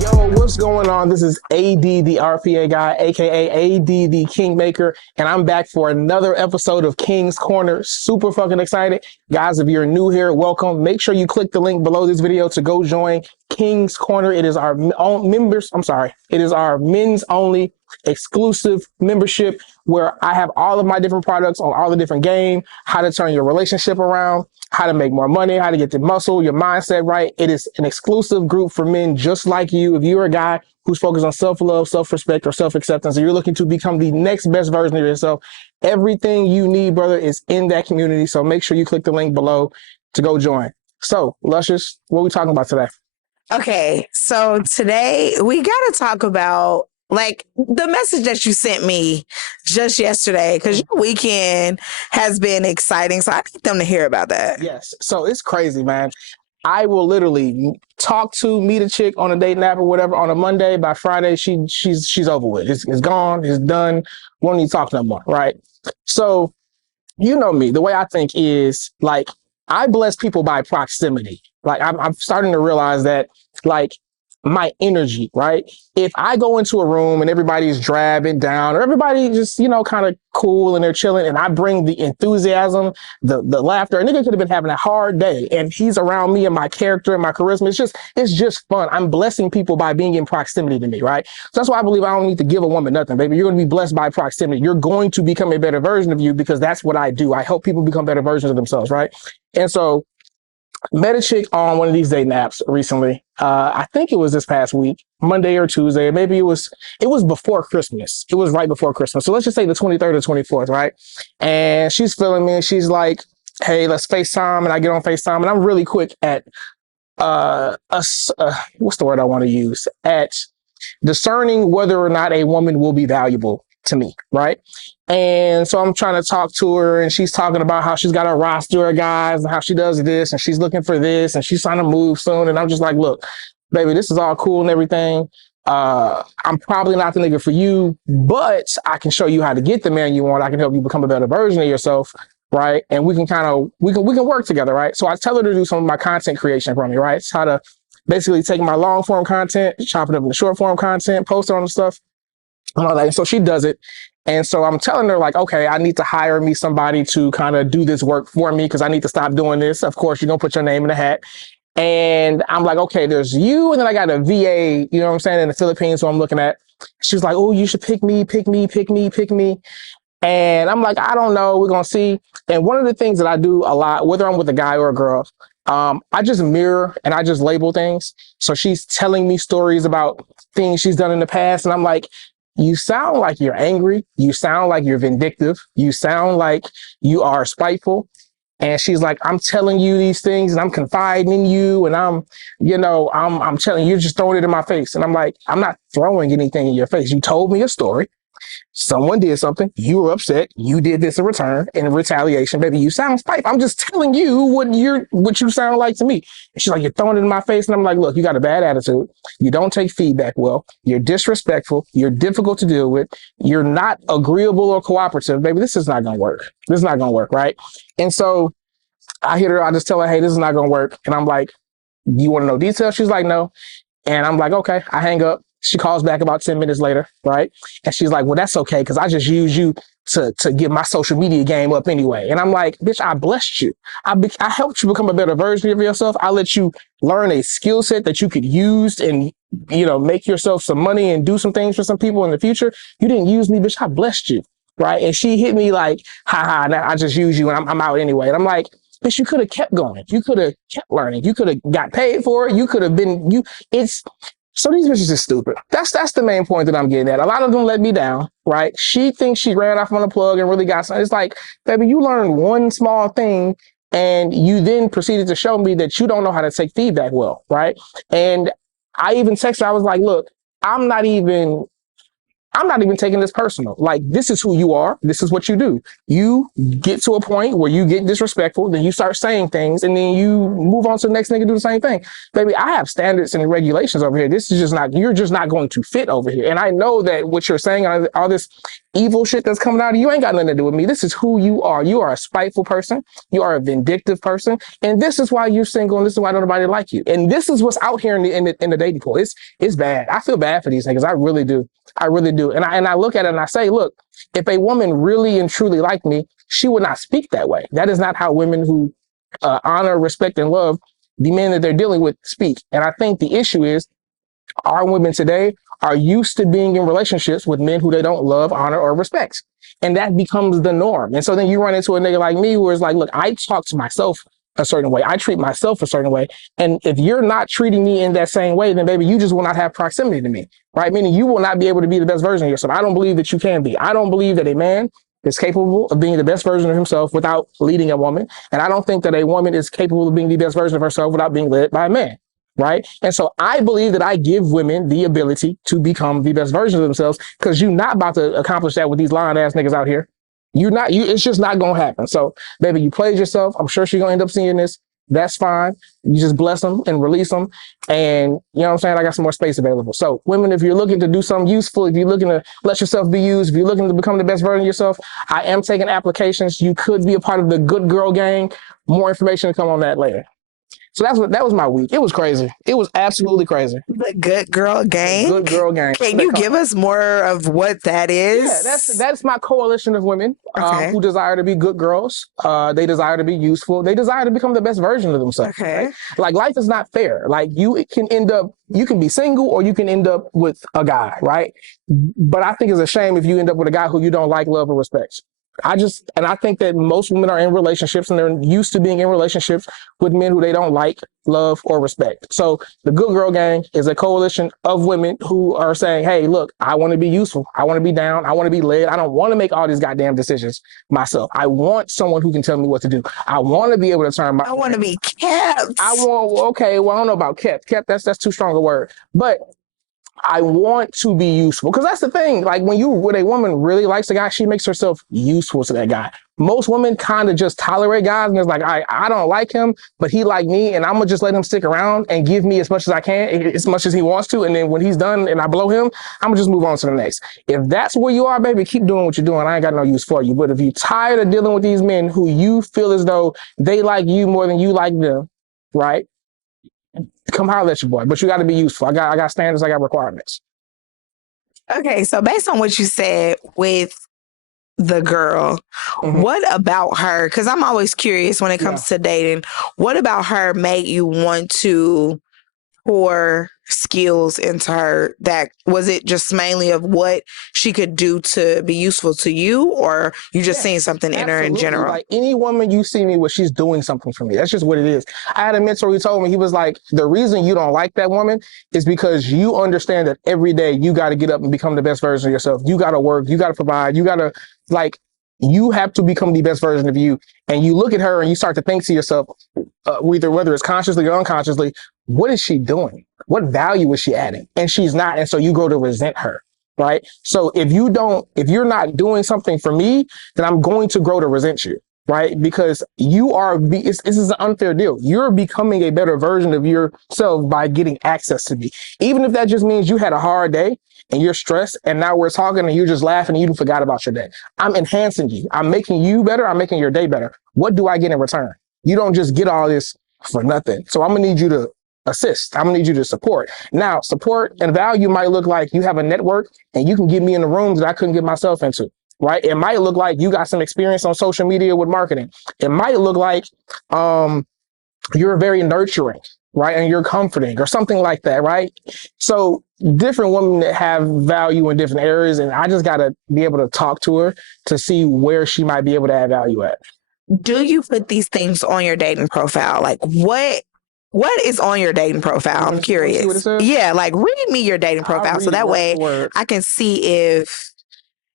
Yo, what's going on? This is AD, the RPA guy, aka AD, the Kingmaker, and I'm back for another episode of King's Corner. Super fucking excited. Guys, if you're new here, welcome. Make sure you click the link below this video to go join King's Corner. It is our own members. I'm sorry. It is our men's only exclusive membership where I have all of my different products on all the different game, how to turn your relationship around, how to make more money, how to get the muscle, your mindset right. It is an exclusive group for men just like you. If you're a guy who's focused on self-love, self-respect, or self-acceptance, and you're looking to become the next best version of yourself, everything you need, brother, is in that community. So make sure you click the link below to go join. So, Luscious, what are we talking about today? Okay, so today we got to talk about like the message that you sent me just yesterday because your weekend has been exciting. So I need them to hear about that. Yes. So it's crazy, man. I will literally meet a chick on a date nap or whatever on a Monday. By Friday, she's over with. It's gone. It's done. Won't need to talk no more. Right. So you know me. The way I think is like I bless people by proximity. Like I'm starting to realize that like my energy, right? If I go into a room and everybody's drab and down, or everybody just, kind of cool and they're chilling, and I bring the enthusiasm, the laughter, a nigga could have been having a hard day and he's around me and my character and my charisma. It's just fun. I'm blessing people by being in proximity to me, right? So that's why I believe I don't need to give a woman nothing, baby. You're going to be blessed by proximity. You're going to become a better version of you because that's what I do. I help people become better versions of themselves, right? And so met a chick on one of these date naps recently. I think it was this past week, Monday or Tuesday. Maybe it was before Christmas. It was right before Christmas. So let's just say the 23rd or 24th, right? And she's feeling me. She's like, hey, let's FaceTime. And I get on FaceTime. And I'm really quick at, what's the word I want to use? At discerning whether or not a woman will be valuable to me, right? And so I'm trying to talk to her, and she's talking about how she's got a roster of guys and how she does this, and she's looking for this, and she's trying to move soon. And I'm just like, look, baby, this is all cool and everything. I'm probably not the nigga for you, but I can show you how to get the man you want. I can help you become a better version of yourself, right? And we can work together, right? So I tell her to do some of my content creation for me, right? It's how to basically take my long form content, chop it up into short form content, post it on the stuff, and all that. And so she does it. And so I'm telling her, like, okay, I need to hire me somebody to kind of do this work for me because I need to stop doing this. Of course, you're going to put your name in the hat. And I'm like, okay, there's you. And then I got a VA, you know what I'm saying, in the Philippines. So I'm looking at. She was like, oh, you should pick me. And I'm like, I don't know. We're going to see. And one of the things that I do a lot, whether I'm with a guy or a girl, I just mirror and I just label things. So she's telling me stories about things she's done in the past. And I'm like, you sound like you're angry. You sound like you're vindictive. You sound like you are spiteful. And she's like, I'm telling you these things and I'm confiding in you. And I'm telling you, you're just throwing it in my face. And I'm like, I'm not throwing anything in your face. You told me a story. Someone did something. You were upset. You did this in return. In retaliation, baby, you sound spiteful. I'm just telling you what you sound like to me. And she's like, you're throwing it in my face. And I'm like, look, you got a bad attitude. You don't take feedback well. You're disrespectful. You're difficult to deal with. You're not agreeable or cooperative. Baby, this is not going to work. This is not going to work, right? And so I hit her. I just tell her, hey, this is not going to work. And I'm like, you want to know details? She's like, no. And I'm like, okay. I hang up. She calls back about 10 minutes later, right? And she's like, well, that's okay, because I just use you to get my social media game up anyway. And I'm like, bitch, I blessed you. I helped you become a better version of yourself. I let you learn a skill set that you could use and, make yourself some money and do some things for some people in the future. You didn't use me, bitch. I blessed you, right? And she hit me like, ha, now I just use you and I'm out anyway. And I'm like, bitch, you could have kept going. You could have kept learning. You could have got paid for it. You could have been, so these bitches are stupid. That's the main point that I'm getting at. A lot of them let me down, right? She thinks she ran off on the plug and really got something. It's like, baby, you learned one small thing and you then proceeded to show me that you don't know how to take feedback well, right? And I even texted her, I was like, look, I'm not even I'm not even taking this personal. Like, this is who you are. This is what you do. You get to a point where you get disrespectful, then you start saying things, and then you move on to the next nigga, do the same thing. Baby, I have standards and regulations over here. This is just not, you're just not going to fit over here. And I know that what you're saying, all this evil shit that's coming out of you ain't got nothing to do with me. This is who you are. You are a spiteful person. You are a vindictive person. And this is why you're single, and this is why nobody like you. And this is what's out here in the dating pool. It's bad. I feel bad for these niggas. I really do. I really do. And I look at it and I say, look, if a woman really and truly liked me, she would not speak that way. That is not how women who honor, respect, and love the men that they're dealing with speak. And I think the issue is our women today are used to being in relationships with men who they don't love, honor, or respect. And that becomes the norm. And so then you run into a nigga like me where it's like, look, I talk to myself a certain way. I treat myself a certain way. And if you're not treating me in that same way, then baby, you just will not have proximity to me, right? Meaning you will not be able to be the best version of yourself. I don't believe that you can be. I don't believe that a man is capable of being the best version of himself without leading a woman. And I don't think that a woman is capable of being the best version of herself without being led by a man. Right. And so I believe that I give women the ability to become the best version of themselves, because you're not about to accomplish that with these lying ass niggas out here. It's just not going to happen. So, baby, you played yourself. I'm sure she's going to end up seeing this. That's fine. You just bless them and release them. And you know what I'm saying? I got some more space available. So, women, if you're looking to do something useful, if you're looking to let yourself be used, if you're looking to become the best version of yourself, I am taking applications. You could be a part of the Good Girl Gang. More information to come on that later. So that was my week. It was crazy. It was absolutely crazy. The Good Girl Gang? The Good Girl Gang. Can you give us more of what that is? Yeah, that's my coalition of women who desire to be good girls. They desire to be useful. They desire to become the best version of themselves. Okay. Right? Like, life is not fair. Like, you can be single or you can end up with a guy, right? But I think it's a shame if you end up with a guy who you don't like, love, or respect. I think that most women are in relationships and they're used to being in relationships with men who they don't like, love, or respect. So the Good Girl Gang is a coalition of women who are saying, hey, look, I want to be useful. I want to be down. I want to be led. I don't want to make all these goddamn decisions myself. I want someone who can tell me what to do. I want to be able to turn my... I want to be kept. I don't know about kept. Kept, that's too strong a word. But I want to be useful, because that's the thing. Like, when a woman really likes a guy, she makes herself useful to that guy. Most women kind of just tolerate guys, and it's like, I don't like him, but he like me, and I'm gonna just let him stick around and give me as much as I can, as much as he wants to, and then when he's done and I blow him, I'm gonna just move on to the next. If that's where you are, baby, keep doing what you're doing. I ain't got no use for you. But if you're tired of dealing with these men who you feel as though they like you more than you like them, right? Come holler at your boy, but you got to be useful. I got standards. I got requirements. Okay, so based on what you said with the girl, what about her? Because I'm always curious when it comes to dating. What about her made you want to pour skills into her? That was it just mainly of what she could do to be useful to you, or you just seen something in her in general? Like, any woman you see me with, she's doing something for me. That's just what it is. I had a mentor who told me, he was like, the reason you don't like that woman is because you understand that every day you got to get up and become the best version of yourself. You got to work, you got to provide, you got to, like, you have to become the best version of you. And you look at her and you start to think to yourself, whether it's consciously or unconsciously, what is she doing? What value is she adding? And she's not. And so you grow to resent her, right? So if you're not doing something for me, then I'm going to grow to resent you, right? Because this is an unfair deal. You're becoming a better version of yourself by getting access to me. Even if that just means you had a hard day and you're stressed, and now we're talking and you're just laughing and you forgot about your day. I'm enhancing you. I'm making you better. I'm making your day better. What do I get in return? You don't just get all this for nothing. So I'm gonna need you to assist. I'm gonna need you to support. Now, support and value might look like you have a network and you can get me in the rooms that I couldn't get myself into, right? It might look like you got some experience on social media with marketing. It might look like you're very nurturing, right? And you're comforting or something like that, right? So different women that have value in different areas, and I just gotta be able to talk to her to see where she might be able to add value at. Do you put these things on your dating profile? Like, what is on your dating profile? I'm curious. Yeah, like, read me your dating profile so that way I can see if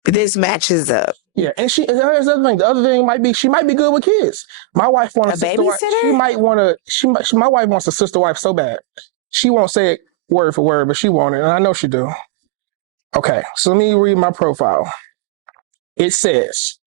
this matches up. Yeah, and here's the other thing. The other thing might be she might be good with kids. My wife wants a babysitter. My wife wants a sister wife so bad. She won't say it word for word, but she wants it, and I know she do. Okay, so let me read my profile. It says,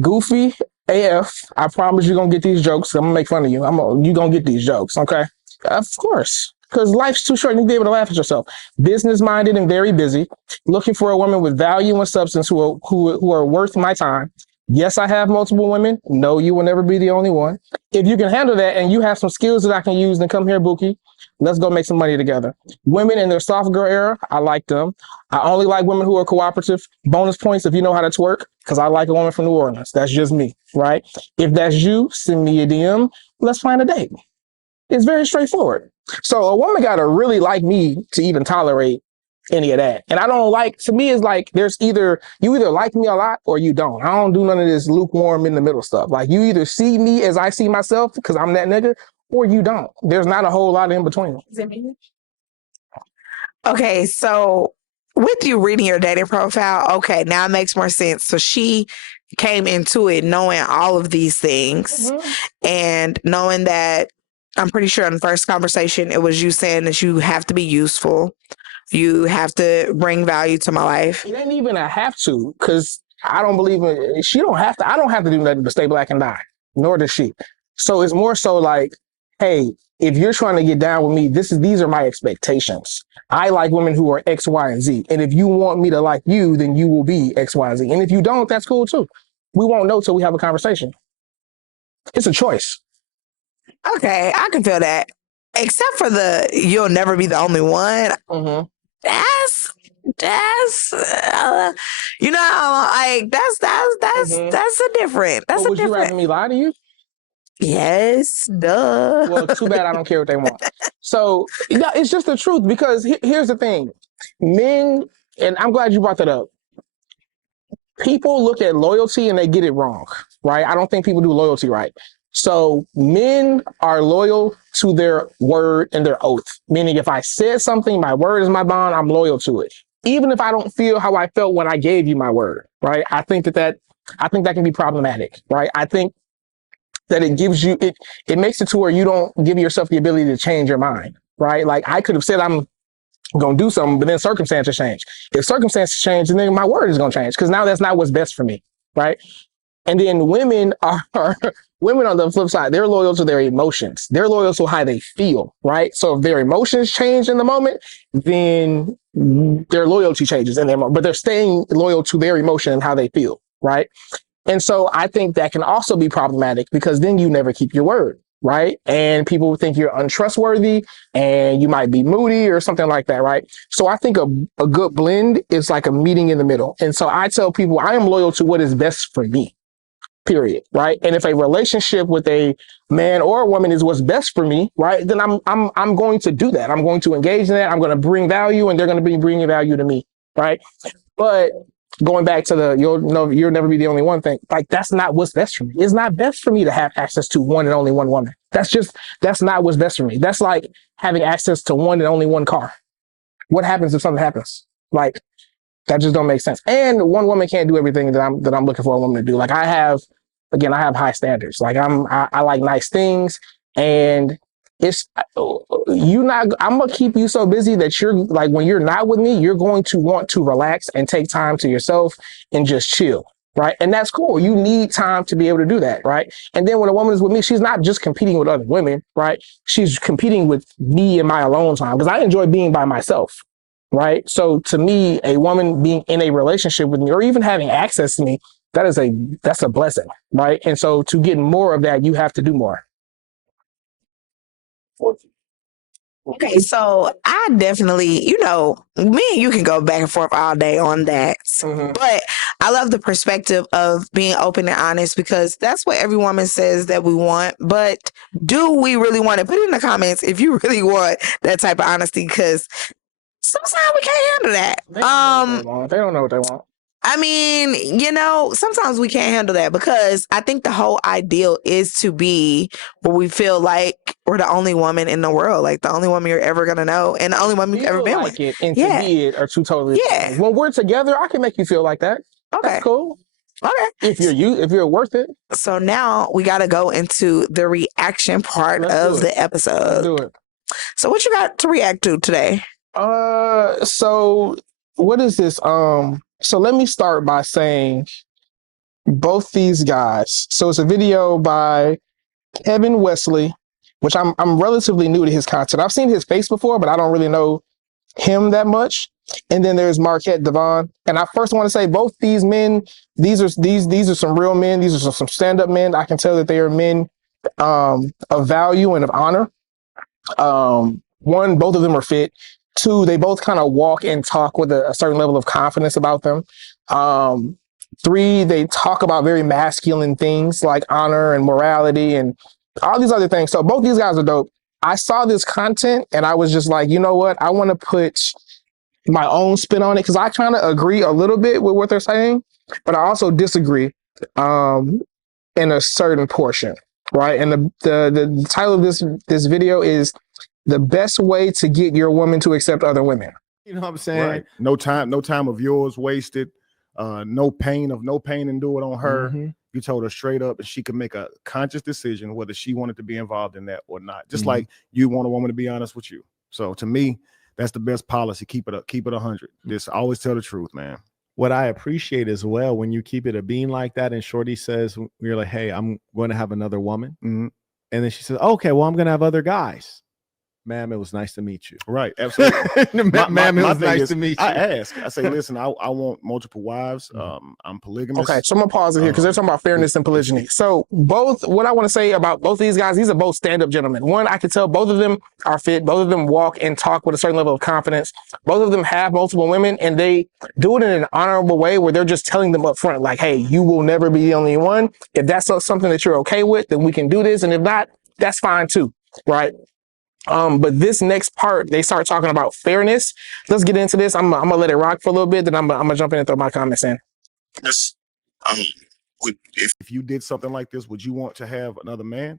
Goofy AF, I promise you're gonna get these jokes. I'm gonna make fun of you. You gonna get these jokes, okay? Of course. Because life's too short to be able to laugh at yourself. Business minded and very busy, looking for a woman with value and substance who are worth my time. Yes, I have multiple women. No, you will never be the only one. If you can handle that and you have some skills that I can use, then come here, Buki. Let's go make some money together. Women in their soft girl era, I like them. I only like women who are cooperative. Bonus points if you know how to twerk, because I like a woman from New Orleans. That's just me, right? If that's you, send me a DM. Let's find a date. It's very straightforward. So a woman got to really like me to even tolerate any of that. And I don't like, to me, it's like you either like me a lot or you don't. I don't do none of this lukewarm in the middle stuff. Like you either see me as I see myself because I'm that nigga, or you don't. There's not a whole lot in between. Okay, so with you reading your dating profile, okay, now it makes more sense. So she came into it knowing all of these things and knowing that I'm pretty sure in the first conversation, it was you saying that you have to be useful. You have to bring value to my life. It ain't even a have to, because I don't believe in, she don't have to, I don't have to do nothing but stay black and die, nor does she. So it's more so like, hey, if you're trying to get down with me, these are my expectations. I like women who are X, Y, and Z. And if you want me to like you, then you will be X, Y, and Z. And if you don't, that's cool too. We won't know till we have a conversation. It's a choice. Okay, I can feel that. Except for you'll never be the only one. Mm-hmm. That's like that's a different. That's would you rather me lie to you? Yes, duh. Well, too bad I don't care what they want. So yeah, it's just the truth, because here's the thing. Men, and I'm glad you brought that up. People look at loyalty and they get it wrong, right? I don't think people do loyalty right. So men are loyal to their word and their oath, meaning if I said something, my word is my bond, I'm loyal to it. Even if I don't feel how I felt when I gave you my word, right? I think that can be problematic, right? I think that it gives you, it makes it to where you don't give yourself the ability to change your mind, right? Like I could have said I'm going to do something, but then circumstances change. If circumstances change, then my word is going to change, because now that's not what's best for me, right? And then women are women on the flip side, they're loyal to their emotions. They're loyal to how they feel, right? So if their emotions change in the moment, then their loyalty changes in their moment, but they're staying loyal to their emotion and how they feel, right? And so I think that can also be problematic, because then you never keep your word, right? And people think you're untrustworthy and you might be moody or something like that, right? So I think a good blend is like a meeting in the middle. And so I tell people I am loyal to what is best for me, period, right? And if a relationship with a man or a woman is what's best for me, right, then I'm going to do that. I'm going to engage in that. I'm going to bring value, and they're going to be bringing value to me, right? But going back to you'll never be the only one thing, like that's not what's best for me. It's not best for me to have access to one and only one woman. That's not what's best for me. That's like having access to one and only one car. What happens if something happens? Like that just don't make sense. And one woman can't do everything that I'm looking for a woman to do. Like I have high standards. Like I like nice things, and it's I'm gonna keep you so busy that you're like, when you're not with me, you're going to want to relax and take time to yourself and just chill, right? And that's cool. You need time to be able to do that, right? And then when a woman is with me, she's not just competing with other women, right? She's competing with me in my alone time, because I enjoy being by myself, right? So to me, a woman being in a relationship with me or even having access to me, that's a blessing, right? And so to get more of that, you have to do more. Okay, so I definitely, me and you can go back and forth all day on that. Mm-hmm. But I love the perspective of being open and honest, because that's what every woman says that we want. But do we really want it? Put it in the comments if you really want that type of honesty, because sometimes we can't handle that. They don't know what they want. I mean, sometimes we can't handle that, because I think the whole ideal is to be where we feel like we're the only woman in the world, like the only woman you're ever going to know and the only woman you've ever been like with. It and to be it are two totally different things. When we're together, I can make you feel like that. Okay. That's cool. Okay. If you're worth it. So now we got to go into the reaction part of the episode. Let's do it. So what you got to react to today? So what is this? So let me start by saying both these guys. So it's a video by Kevin Wesley, which I'm relatively new to his content. I've seen his face before, but I don't really know him that much. And then there's Marquette Devon. And I first want to say both these men, these are some real men. These are some stand-up men. I can tell that they are men of value and of honor. One, both of them are fit. Two, they both kind of walk and talk with a certain level of confidence about them. Three, they talk about very masculine things like honor and morality and all these other things. So both these guys are dope. I saw this content and I was just like, you know what? I want to put my own spin on it because I kind of agree a little bit with what they're saying, but I also disagree in a certain portion, right? And the title of this video is "The Best Way to Get Your Woman to Accept Other Women." You know what I'm saying? Right. No time of yours wasted. No pain endured on her. Mm-hmm. You told her straight up, and she could make a conscious decision whether she wanted to be involved in that or not. Just like you want a woman to be honest with you. So to me, that's the best policy. Keep it up. Keep it 100. Just always tell the truth, man. What I appreciate as well, when you keep it a bean like that, and Shorty says, you're like, hey, I'm going to have another woman. Mm-hmm. And then she says, okay, well, I'm going to have other guys. Ma'am, it was nice to meet you. Right, absolutely. Ma'am, it was nice to meet you. I ask. I say, listen, I want multiple wives. I'm polygamous. Okay, so I'm gonna pause it here because they're talking about fairness and polygyny. So both, what I want to say about both these guys, these are both stand-up gentlemen. One, I can tell both of them are fit. Both of them walk and talk with a certain level of confidence. Both of them have multiple women, and they do it in an honorable way where they're just telling them up front, like, hey, you will never be the only one. If that's something that you're okay with, then we can do this. And if not, that's fine too, right? But this next part, they start talking about fairness. Let's get into this. I'm gonna let it rock for a little bit, then I'm gonna jump in and throw my comments in. Yes. If you did something like this, would you want to have another man?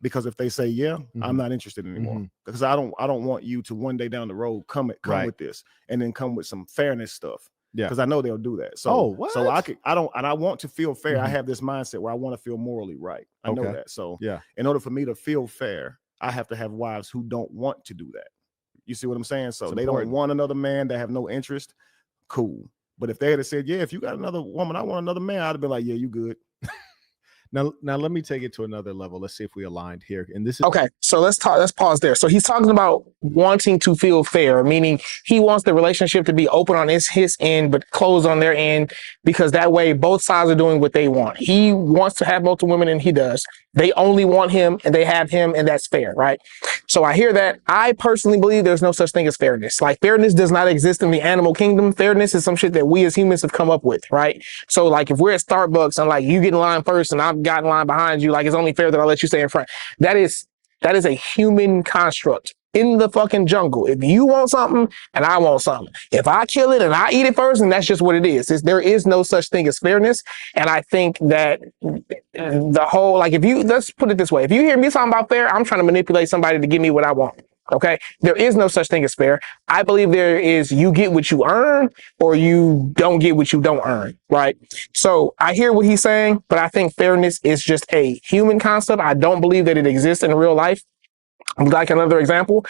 Because if they say yeah, I'm not interested anymore. Because I don't want you to one day down the road come with this and then come with some fairness stuff. Yeah, because I know they'll do that. So so I want to feel fair. I have this mindset where I want to feel morally right. I know that. So yeah, in order for me to feel fair, I have to have wives who don't want to do that. You see what I'm saying? So they don't want another man, they have no interest. Cool. But if they had said, yeah, if you got another woman, I want another man, I'd have been like, yeah, you good. Now let me take it to another level. Let's see if we aligned here. And this is okay. So let's pause there. So he's talking about wanting to feel fair, meaning he wants the relationship to be open on his end, but closed on their end, because that way both sides are doing what they want. He wants to have multiple women, and he does. They only want him, and they have him, and that's fair, right? So I hear that. I personally believe there's no such thing as fairness. Like, fairness does not exist in the animal kingdom. Fairness is some shit that we as humans have come up with, right? So like, if we're at Starbucks and like you get in line first and I've got in line behind you, like, it's only fair that I let you stay in front. That is a human construct in the fucking jungle. If you want something and I want something, if I kill it and I eat it first, and that's just what it is. There is no such thing as fairness. And I think that the whole, like, let's put it this way. If you hear me talking about fair, I'm trying to manipulate somebody to give me what I want. Okay. There is no such thing as fair. I believe there is, you get what you earn or you don't get what you don't earn. Right. So I hear what he's saying, but I think fairness is just a human concept. I don't believe that it exists in real life. Like another example,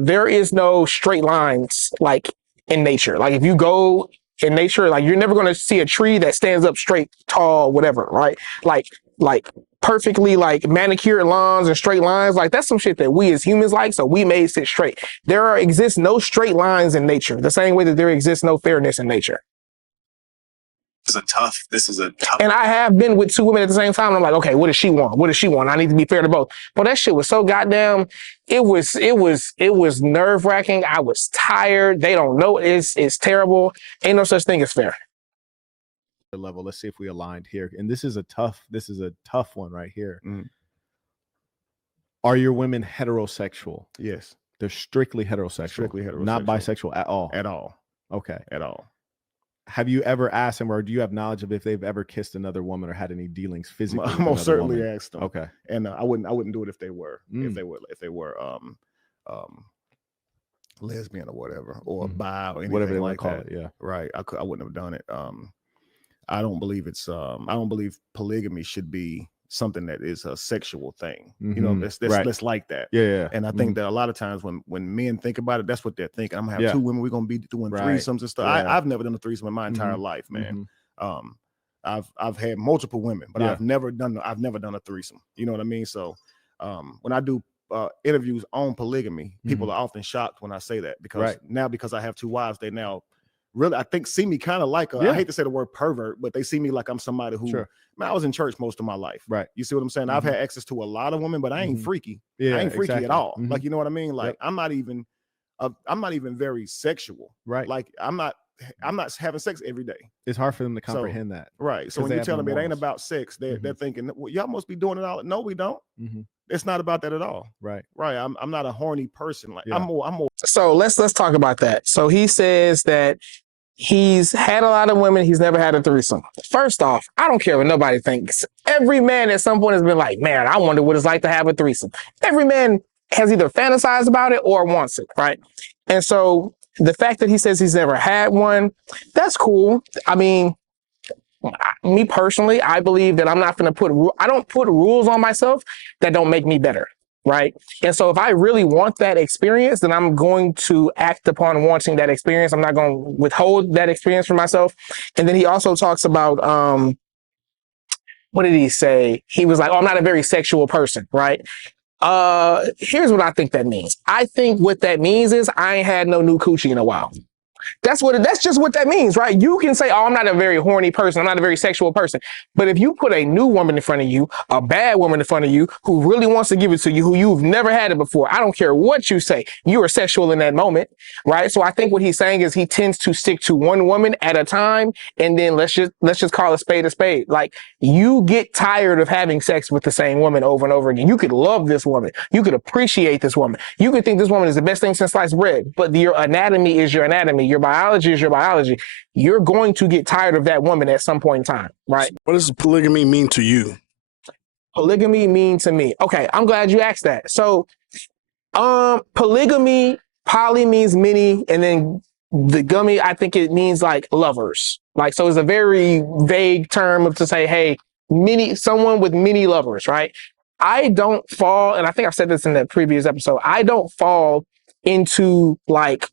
there is no straight lines like in nature. Like, if you go in nature, like, you're never going to see a tree that stands up straight, tall, whatever, right? Like perfectly like manicured lawns and straight lines. Like, that's some shit that we as humans like, so we made sit straight. There exists no straight lines in nature, the same way that there exists no fairness in nature. This is a tough. And I have been with two women at the same time. And I'm like, okay, what does she want? What does she want? I need to be fair to both. But that shit was so goddamn, it was nerve wracking. I was tired. They don't know. It's terrible. Ain't no such thing as fair. Level. Let's see if we aligned here. And this is a tough one right here. Are your women heterosexual? Yes. They're strictly heterosexual. Strictly heterosexual. Not bisexual at all. At all. Okay. At all. Have you ever asked them, or do you have knowledge of if they've ever kissed another woman or had any dealings physically? I most certainly asked them. Okay. And I wouldn't do it if they were lesbian or whatever, or bi or anything whatever they like that. Yeah. Right. I wouldn't have done it. I don't believe polygamy should be something that is a sexual thing. Mm-hmm. You know, that's like that. Yeah. And I think that a lot of times when men think about it, that's what they're thinking. I'm gonna have two women. We're gonna be doing threesomes and stuff. I've never done a threesome in my entire life, man. I've had multiple women, but I've never done a threesome. You know what I mean? So when I do interviews on polygamy, people are often shocked when I say that, because now, because I have two wives, they now really, I think, see me kind of like I hate to say the word pervert, but they see me like I'm somebody who, man, I was in church most of my life. Right. You see what I'm saying? I've had access to a lot of women, but I ain't freaky. I ain't freaky at all. Like, you know what I mean? Like, I'm not even very sexual. Right. Like, I'm not having sex every day. It's hard for them to comprehend that. Right. So when you're telling me it ain't about sex, they're thinking, well, y'all must be doing it all. No, we don't. It's not about that at all. Right. Right. I'm not a horny person. Like I'm more. So let's talk about that. So he says that he's had a lot of women. He's never had a threesome. First off, I don't care what nobody thinks. Every man at some point has been like, man, I wonder what it's like to have a threesome. Every man has either fantasized about it or wants it, right? And so the fact that he says he's never had one, that's cool. I mean, me personally, I believe that I'm not going to I don't put rules on myself that don't make me better. Right. And so if I really want that experience, then I'm going to act upon wanting that experience. I'm not going to withhold that experience from myself. And then he also talks about, what did he say? He was like, oh, I'm not a very sexual person. Right. Here's what I think that means. I think what that means is I ain't had no new coochie in a while. That's just what that means, right? You can say, oh, I'm not a very horny person. I'm not a very sexual person. But if you put a new woman in front of you, a bad woman in front of you, who really wants to give it to you, who you've never had it before, I don't care what you say, you are sexual in that moment, right? So I think what he's saying is he tends to stick to one woman at a time. And then let's just call a spade a spade. Like, you get tired of having sex with the same woman over and over again. You could love this woman. You could appreciate this woman. You could think this woman is the best thing since sliced bread, but your anatomy is your anatomy. Your biology is your biology. You're going to get tired of that woman at some point in time, right? What does polygamy mean to you? Polygamy mean to me? Okay, I'm glad you asked that. So, polygamy, poly means many, and then the gummy, I think it means like lovers. Like, so it's a very vague term to say, hey, someone with many lovers, right? I don't fall, and I think I've said this in the previous episode, I don't fall into like,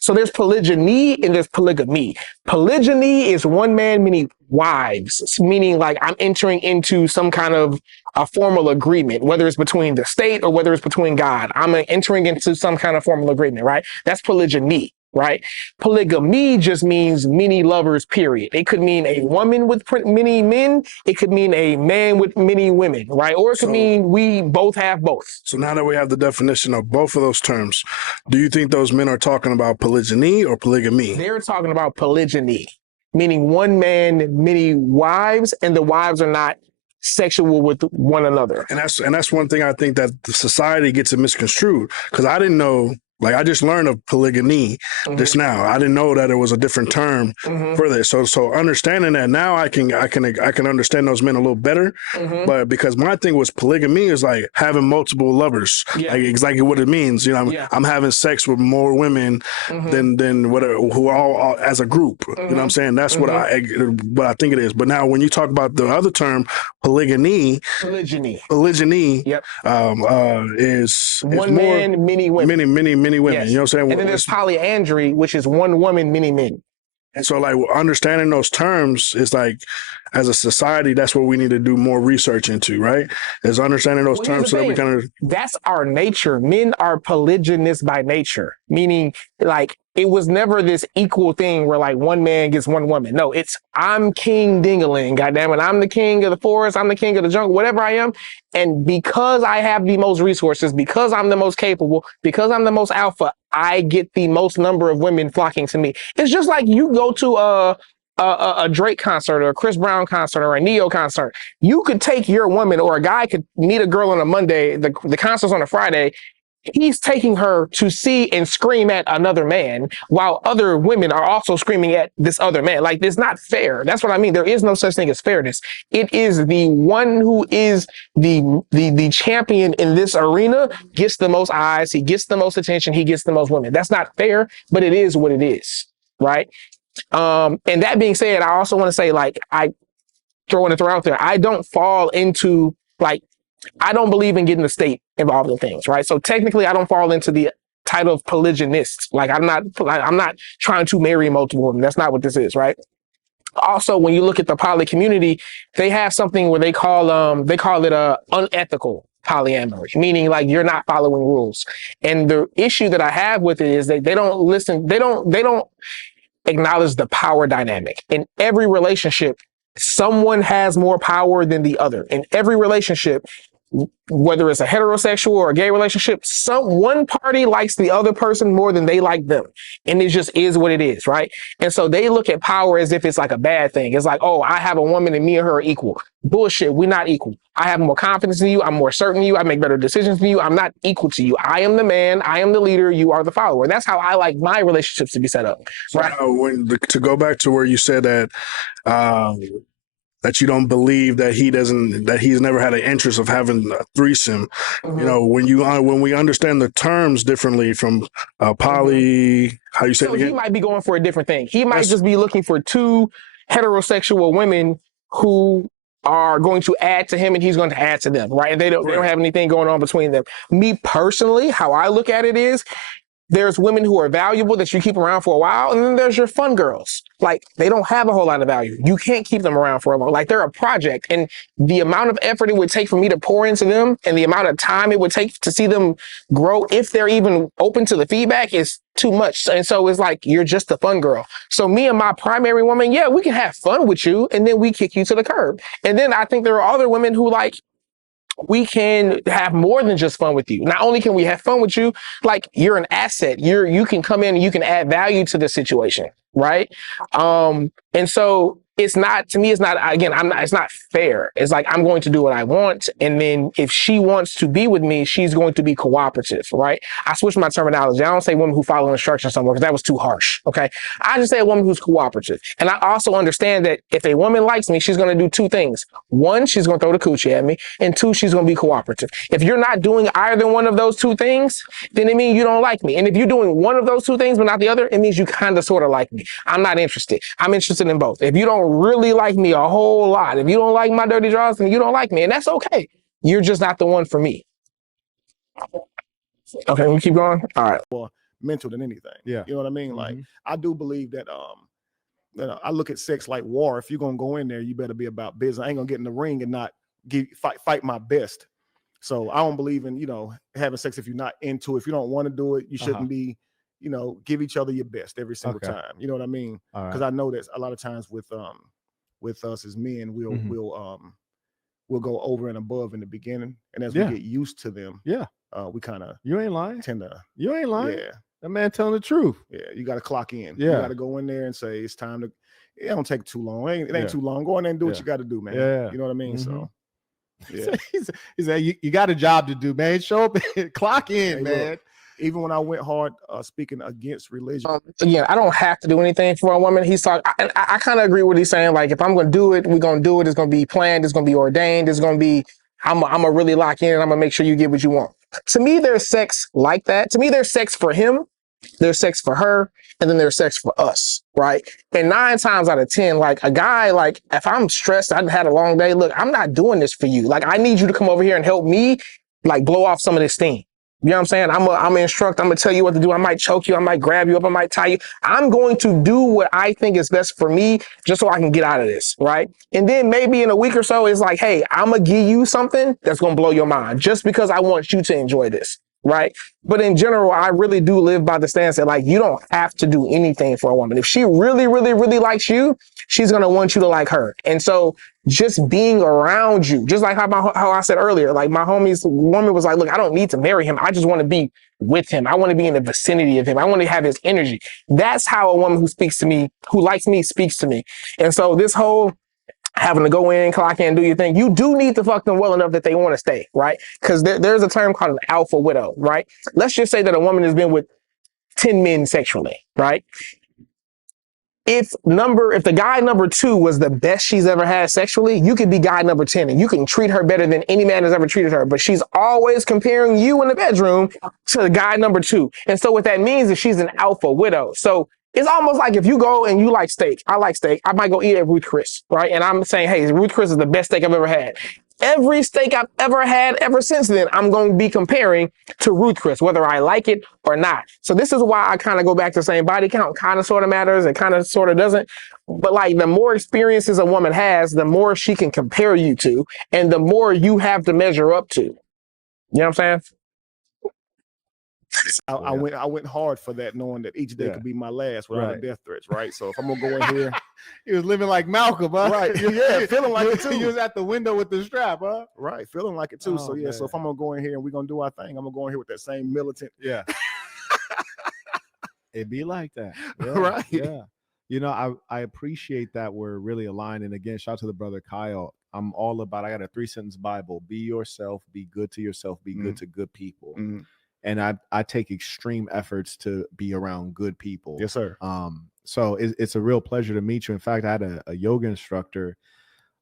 so there's polygyny and there's polygamy. Polygyny is one man, many wives, meaning like I'm entering into some kind of a formal agreement, whether it's between the state or whether it's between God. I'm entering into some kind of formal agreement, right? That's polygyny, right? Polygamy just means many lovers, period. It could mean a woman with many men. It could mean a man with many women, right? Or it could mean we both have both. So now that we have the definition of both of those terms, do you think those men are talking about polygyny or polygamy? They're talking about polygyny, meaning one man, many wives, and the wives are not sexual with one another. And that's one thing I think that the society gets it misconstrued, because I didn't know. Like, I just learned of polygamy just now. I didn't know that it was a different term for this. So understanding that now, I can understand those men a little better. But because my thing was polygamy is like having multiple lovers, like exactly what it means. You know, I'm having sex with more women than whatever, who are all as a group. You know what I'm saying? That's what I think it is. But now when you talk about the other term, polygyny, Yep. is one more, man, many women. Many women. Yes. You know what I'm saying? And then there's polyandry, which is one woman, many men. And so, like, understanding those terms is like, as a society, that's what we need to do more research into, right? Is understanding those terms so that we kind of... That's our nature. Men are polygynous by nature, meaning like it was never this equal thing where like one man gets one woman. No, it's I'm King Dingaling, goddammit. I'm the king of the forest. I'm the king of the jungle, whatever I am. And because I have the most resources, because I'm the most capable, because I'm the most alpha, I get the most number of women flocking to me. It's just like you go to a Drake concert or a Chris Brown concert or a Neo concert. You could take your woman, or a guy could meet a girl on a Monday, the concert's on a Friday. He's taking her to see and scream at another man while other women are also screaming at this other man. Like, it's not fair. That's what I mean. There is no such thing as fairness. It is the one who is the champion in this arena gets the most eyes. He gets the most attention. He gets the most women. That's not fair, but it is what it is. Right. And that being said, I also want to say, like, throw out there. I don't fall into like, I don't believe in getting the state involved in things, right? So technically I don't fall into the title of polygynist. Like I'm not trying to marry multiple women. That's not what this is, right? Also, when you look at the poly community, they have something where they call it unethical polyamory, meaning like you're not following rules. And the issue that I have with it is that they don't listen, they don't acknowledge the power dynamic. In every relationship, someone has more power than the other. In every relationship, whether it's a heterosexual or a gay relationship, one party likes the other person more than they like them. And it just is what it is, right? And so they look at power as if it's like a bad thing. It's like, oh, I have a woman and me and her are equal. Bullshit, we're not equal. I have more confidence in you. I'm more certain in you. I make better decisions than you. I'm not equal to you. I am the man. I am the leader. You are the follower. That's how I like my relationships to be set up. Right? To go back to where you said that, that you don't believe that he's never had an interest of having a threesome. Mm-hmm. You know, when we understand the terms differently from poly, how you say so it again? He might be going for a different thing. He might just be looking for two heterosexual women who are going to add to him and he's going to add to them, right? And they don't have anything going on between them. Me personally, how I look at it is, there's women who are valuable that you keep around for a while, and then there's your fun girls. Like, they don't have a whole lot of value. You can't keep them around for a long. Like, they're a project, and the amount of effort it would take for me to pour into them and the amount of time it would take to see them grow, if they're even open to the feedback, is too much. And so it's like, you're just a fun girl. So me and my primary woman, yeah, we can have fun with you, and then we kick you to the curb. And then I think there are other women who, like, we can have more than just fun with you. Not only can we have fun with you, like, you're an asset. You can come in and you can add value to the situation, right? And so it's not, to me, it's not, again, it's not fair. It's like, I'm going to do what I want. And then if she wants to be with me, she's going to be cooperative, right? I switch my terminology. I don't say women who follow instructions somewhere because that was too harsh, okay? I just say a woman who's cooperative. And I also understand that if a woman likes me, she's going to do two things. One, she's going to throw the coochie at me. And two, she's going to be cooperative. If you're not doing either one of those two things, then it means you don't like me. And if you're doing one of those two things but not the other, it means you kind of sort of like me. I'm not interested. I'm interested in both. If you don't really like me a whole lot, if you don't like my dirty draws, then you don't like me, and that's okay. You're just not the one for me. Okay, we keep going. All right. More mental than anything. Yeah. You know what I mean? Like, I do believe that I look at sex like war. If you're gonna go in there, you better be about business. I ain't gonna get in the ring and not fight my best. So I don't believe in, having sex if you're not into it. If you don't want to do it, you shouldn't be, give each other your best every single time. You know what I mean? Because I know that a lot of times with us as men, we'll go over and above in the beginning, and as we get used to them, we kind of You ain't lying. You ain't lying. Yeah. That man telling the truth. Yeah, you got to clock in. Yeah. You got to go in there and say it's time to. It don't take too long. It ain't too long. Go in there and do what you got to do, man. Yeah. You know what I mean? So, yeah. he said, you got a job to do, man. Show up, clock in, man. Look, even when I went hard speaking against religion. Again, I don't have to do anything for a woman. He's talking. I kind of agree with what he's saying. Like, if I'm going to do it, we're going to do it. It's going to be planned. It's going to be ordained. It's going to be. I'm going to really lock in. And I'm going to make sure you get what you want. To me, there's sex like that. To me, there's sex for him. There's sex for her, and then there's sex for us, right? And 9 times out of 10, like, a guy, like, if I'm stressed, I've had a long day, look, I'm not doing this for you. Like, I need you to come over here and help me, like, blow off some of this steam. You know what I'm saying? I'm going to instruct. I'm going to tell you what to do. I might choke you. I might grab you up. I might tie you. I'm going to do what I think is best for me just so I can get out of this, right? And then maybe in a week or so, it's like, hey, I'm going to give you something that's going to blow your mind just because I want you to enjoy this. Right. But in general, I really do live by the stance that, like, you don't have to do anything for a woman. If she really, really, really likes you, she's going to want you to like her. And so just being around you, just like how I said earlier, like, my homie's woman was like, look, I don't need to marry him. I just want to be with him. I want to be in the vicinity of him. I want to have his energy. That's how a woman who speaks to me, who likes me, speaks to me. And so this whole having to go in, clock in, do your thing, you do need to fuck them well enough that they want to stay, right? Because there's a term called an alpha widow, right? Let's just say that a woman has been with 10 men sexually, right? If the guy number 2 was the best she's ever had sexually, you could be guy number 10 and you can treat her better than any man has ever treated her. But she's always comparing you in the bedroom to the guy number 2. And so what that means is she's an alpha widow. So It's almost like if you go and you like steak, I like steak, I might go eat at Ruth Chris, right? And I'm saying, hey, Ruth Chris is the best steak I've ever had. Every steak I've ever had ever since then, I'm going to be comparing to Ruth Chris, whether I like it or not. So this is why I kind of go back to saying body count kind of sort of matters and kind of sort of doesn't. But like the more experiences a woman has, the more she can compare you to, and the more you have to measure up to. You know what I'm saying? I went hard for that, knowing that each day could be my last without the death threats, right? So if I'm gonna go in here, he was living like Malcolm, huh? Right? Yeah, feeling like it too. He was at the window with the strap, huh? Right, feeling like it too. So yeah, so if I'm gonna go in here and we're gonna do our thing, I'm gonna go in here with that same militant. Yeah, it'd be like that, right? Yeah, you know, I appreciate that we're really aligned. And again, shout out to the brother Kyle. I'm all about. I got a 3-sentence Bible: be yourself, be good to yourself, be good to good people. And I take extreme efforts to be around good people. Yes, sir. So it's a real pleasure to meet you. In fact, I had a yoga instructor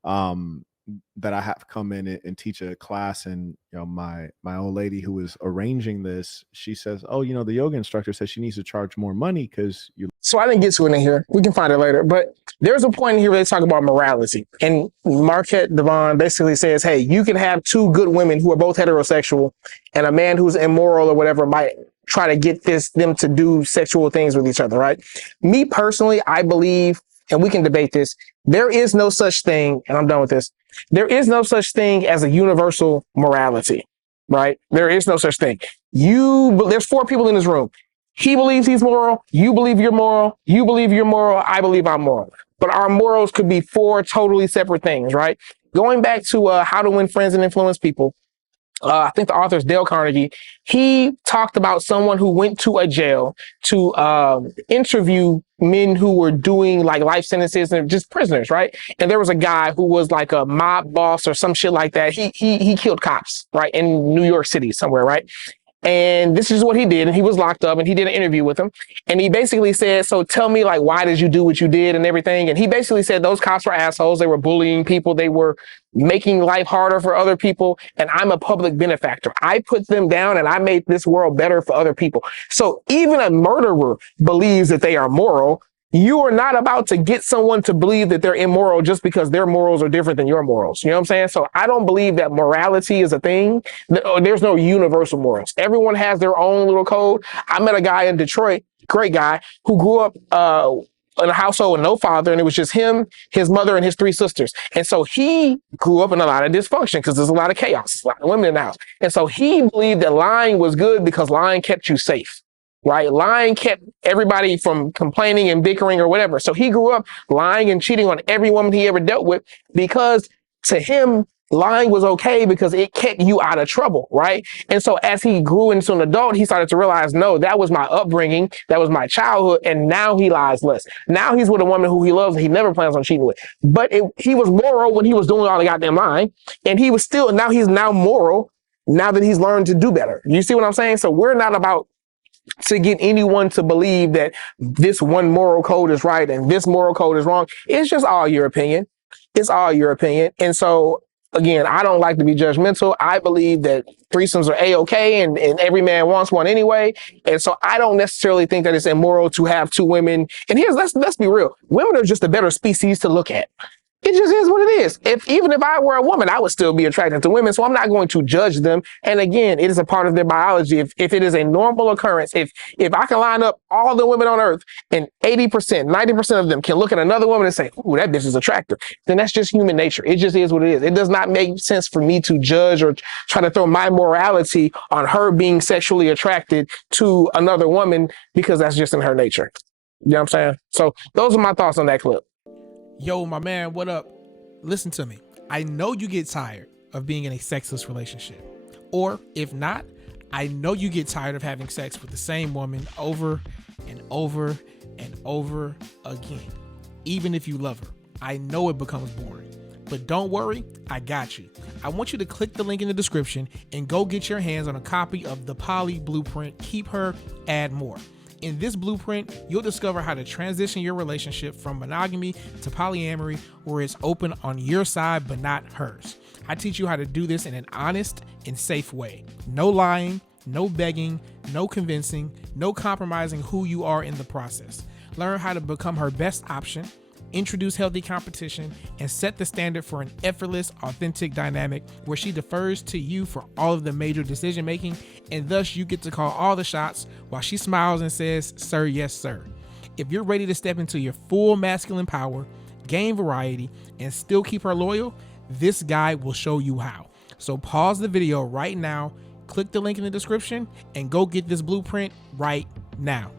that I have come in and teach a class, and you know, my old lady who was arranging this, she says, oh, you know, the yoga instructor says she needs to charge more money because you. So I didn't get to it in here. We can find it later. But there's a point in here where they talk about morality. And Marquette Devon basically says, hey, you can have two good women who are both heterosexual, and a man who's immoral or whatever might try to get them to do sexual things with each other, right? Me personally, I believe, and we can debate this, there is no such thing, and I'm done with this, there is no such thing as a universal morality, right? There is no such thing. There's 4 people in this room. He believes he's moral. You believe you're moral. You believe you're moral. I believe I'm moral. But our morals could be 4 totally separate things, right? Going back to How to Win Friends and Influence People, I think the author is Dale Carnegie. He talked about someone who went to a jail to interview men who were doing like life sentences and just prisoners, right? And there was a guy who was like a mob boss or some shit like that. He killed cops, right, in New York City somewhere, right? And this is what he did. And he was locked up and he did an interview with him. And he basically said, so tell me, like, why did you do what you did and everything? And he basically said those cops were assholes. They were bullying people. They were making life harder for other people. And I'm a public benefactor. I put them down and I made this world better for other people. So even a murderer believes that they are moral. You are not about to get someone to believe that they're immoral just because their morals are different than your morals. You know what I'm saying? So I don't believe that morality is a thing. There's no universal morals. Everyone has their own little code. I met a guy in Detroit, great guy, who grew up in a household with no father, and it was just him, his mother, and his 3 sisters. And so he grew up in a lot of dysfunction because there's a lot of chaos, a lot of women in the house. And so he believed that lying was good because lying kept you safe. Right? Lying kept everybody from complaining and bickering or whatever. So he grew up lying and cheating on every woman he ever dealt with because to him, lying was okay because it kept you out of trouble, right? And so as he grew into an adult, he started to realize, no, that was my upbringing. That was my childhood. And now he lies less. Now he's with a woman who he loves and he never plans on cheating with. But he was moral when he was doing all the goddamn lying. And he was still, now he's now moral now that he's learned to do better. You see what I'm saying? So we're not about to get anyone to believe that this one moral code is right and this moral code is wrong. It's just all your opinion. It's all your opinion. And so, again, I don't like to be judgmental. I believe that threesomes are A-okay and every man wants one anyway. And so I don't necessarily think that it's immoral to have 2 women. And let's be real. Women are just a better species to look at. It just is what it is. Even if I were a woman, I would still be attracted to women. So I'm not going to judge them. And again, it is a part of their biology. If it is a normal occurrence, if I can line up all the women on earth and 80%, 90% of them can look at another woman and say, ooh, that bitch is attractive, then that's just human nature. It just is what it is. It does not make sense for me to judge or try to throw my morality on her being sexually attracted to another woman because that's just in her nature. You know what I'm saying? So those are my thoughts on that clip. Yo, my man, what up? Listen to me. I know you get tired of being in a sexless relationship. Or if not, I know you get tired of having sex with the same woman over and over and over again. Even if you love her, I know it becomes boring. But don't worry, I got you. I want you to click the link in the description and go get your hands on a copy of the Poly Blueprint. Keep her, add more. In this blueprint, you'll discover how to transition your relationship from monogamy to polyamory, where it's open on your side but not hers. I teach you how to do this in an honest and safe way. No lying, no begging, no convincing, no compromising who you are in the process. learn how to become her best option, introduce healthy competition, and set the standard for an effortless, authentic dynamic where she defers to you for all of the major decision making, and thus you get to call all the shots while she smiles and says, "Sir, yes, sir." If you're ready to step into your full masculine power, gain variety, and still keep her loyal, this guide will show you how. So pause the video right now, click the link in the description, and go get this blueprint right now.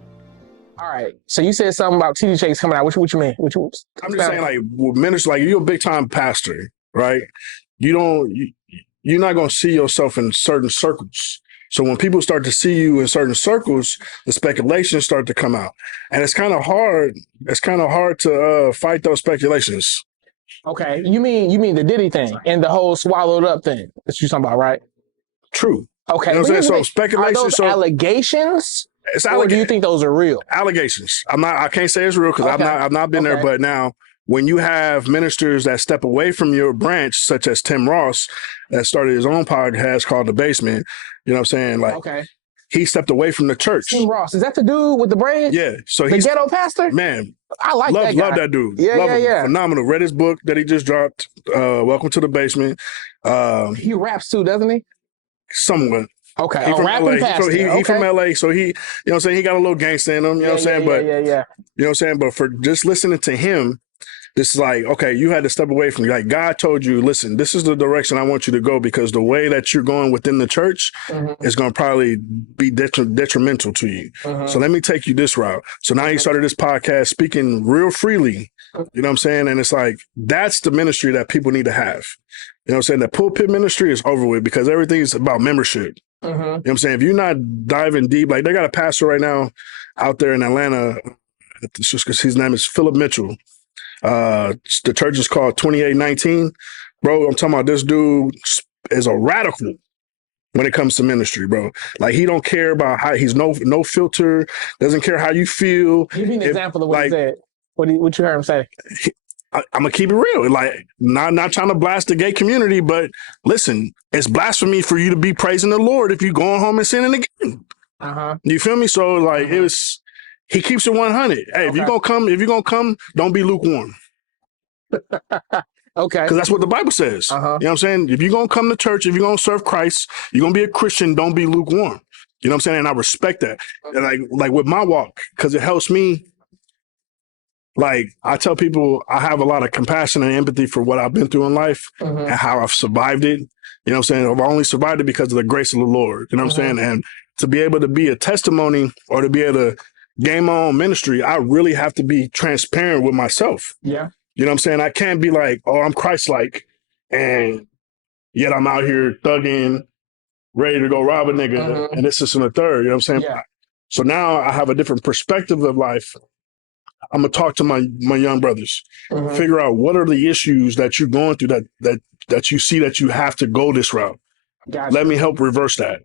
All right. So you said something about TD Jakes coming out. What you mean? I'm just saying, like, minister, like, you're a big time pastor, right? You're not going to see yourself in certain circles. So when people start to see you in certain circles, the speculations start to come out, and it's kind of hard. It's kind of hard to fight those speculations. Okay. You mean the Diddy thing and the whole swallowed up thing that you're talking about, right? True. Okay. You know what I'm saying? So speculation. Are those allegations? It's or do you think those are real? Allegations. I can't say it's real because Okay. I've not been there. But now, when you have ministers that step away from your branch, such as Tim Ross, that started his own podcast called The Basement, you know what I'm saying? Like, he stepped away from the church. Tim Ross, is that the dude with the braids? Yeah. So the ghetto pastor? Man, I like that guy. Love that dude. Yeah, love him. yeah. Phenomenal. Read his book that he just dropped. Welcome to the Basement. He raps too, doesn't he? Somewhat. Okay. He from LA. He from LA, so he, you know what I'm saying, he got a little gangster in him, you know what I'm saying? But you know what I'm saying? But for just listening to him, this is like, okay, you had to step away from, like, God told you, listen, this is the direction I want you to go, because the way that you're going within the church is going to probably be detrimental to you. So let me take you this route. So now he started this podcast speaking real freely, you know what I'm saying? And it's like, that's the ministry that people need to have. You know what I'm saying? The pulpit ministry is over with because everything's about membership. You know what I'm saying? If you're not diving deep, like, they got a pastor right now out there in Atlanta, it's just because his name is Philip Mitchell. The church is called 2819. Bro, I'm talking about, this dude is a radical when it comes to ministry, bro. Like, he don't care about how, he's no filter, doesn't care how you feel. Give me an example of what he said. What you heard him say? I'm gonna keep it real. Like, not trying to blast the gay community, but listen, it's blasphemy for you to be praising the Lord if you're going home and sinning again. You feel me? So, like, he keeps it 100. Hey, if you're gonna come, don't be lukewarm. Okay. Because that's what the Bible says. You know what I'm saying? If you're gonna come to church, if you're gonna serve Christ, you're gonna be a Christian, don't be lukewarm. You know what I'm saying? And I respect that. And like with my walk, because it helps me. Like, I tell people, I have a lot of compassion and empathy for what I've been through in life and how I've survived it. You know what I'm saying? I've only survived it because of the grace of the Lord. You know what I'm saying? And to be able to be a testimony or to be able to gain my own ministry, I really have to be transparent with myself. Yeah. You know what I'm saying? I can't be like, oh, I'm Christ-like, and yet I'm out here thugging, ready to go rob a nigga, and this, and the third. You know what I'm saying? Yeah. So now I have a different perspective of life. I'm gonna talk to my young brothers, figure out what are the issues that you're going through that you see that you have to go this route. Gotcha. Let me help reverse that.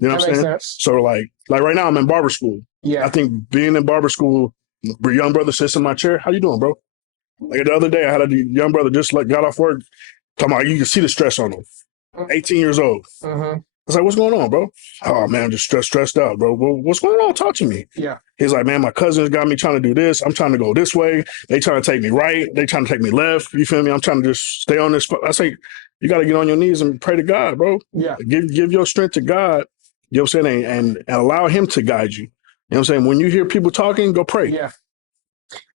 You know what I'm saying? Sense. So like right now I'm in barber school. Yeah. I think being in barber school, a young brother sits in my chair. How you doing, bro? Like the other day, I had a young brother just got off work. Talking about, you can see the stress on him. 18 years old. I was like, what's going on, bro? Oh, man, I'm just stressed out, bro. Well, what's going on? Talk to me. Yeah. He's like, man, my cousins got me trying to do this. I'm trying to go this way. They trying to take me right. They trying to take me left. You feel me? I'm trying to just stay on this. I say, you got to get on your knees and pray to God, bro. Yeah. Give your strength to God. You know what I'm saying? And allow him to guide you. You know what I'm saying? When you hear people talking, go pray. Yeah.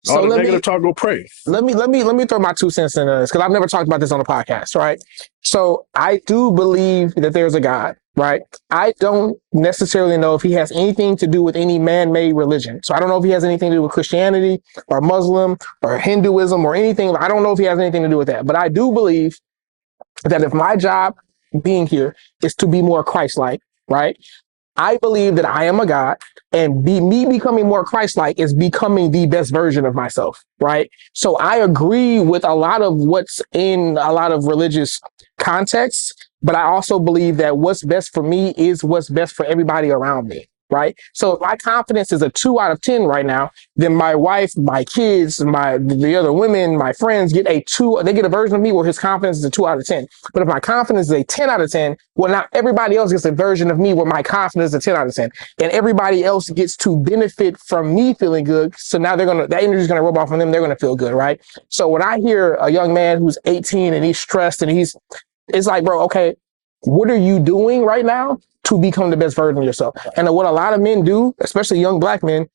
All the negative talk, go pray. Let me throw my 2 cents into this, because I've never talked about this on the podcast, right? So I do believe that there's a God, right? I don't necessarily know if he has anything to do with any man-made religion. So I don't know if he has anything to do with Christianity or Muslim or Hinduism or anything. I don't know if he has anything to do with that. But I do believe that if my job being here is to be more Christ-like, right? I believe that I am a God, and me becoming more Christ-like is becoming the best version of myself, right? So I agree with a lot of what's in a lot of religious contexts, but I also believe that what's best for me is what's best for everybody around me. right? So if my confidence is a 2 out of 10 right now, then my wife, my kids, the other women, my friends get a 2. They get a version of me where his confidence is a 2 out of 10. But if my confidence is a 10 out of 10, well, now everybody else gets a version of me where my confidence is a 10 out of 10, and everybody else gets to benefit from me feeling good. So now that energy is gonna rub off on them. They're gonna feel good, right? So when I hear a young man who's 18 and he's stressed and it's like, bro, okay, what are you doing right now to become the best version of yourself? And what a lot of men do, especially young black men,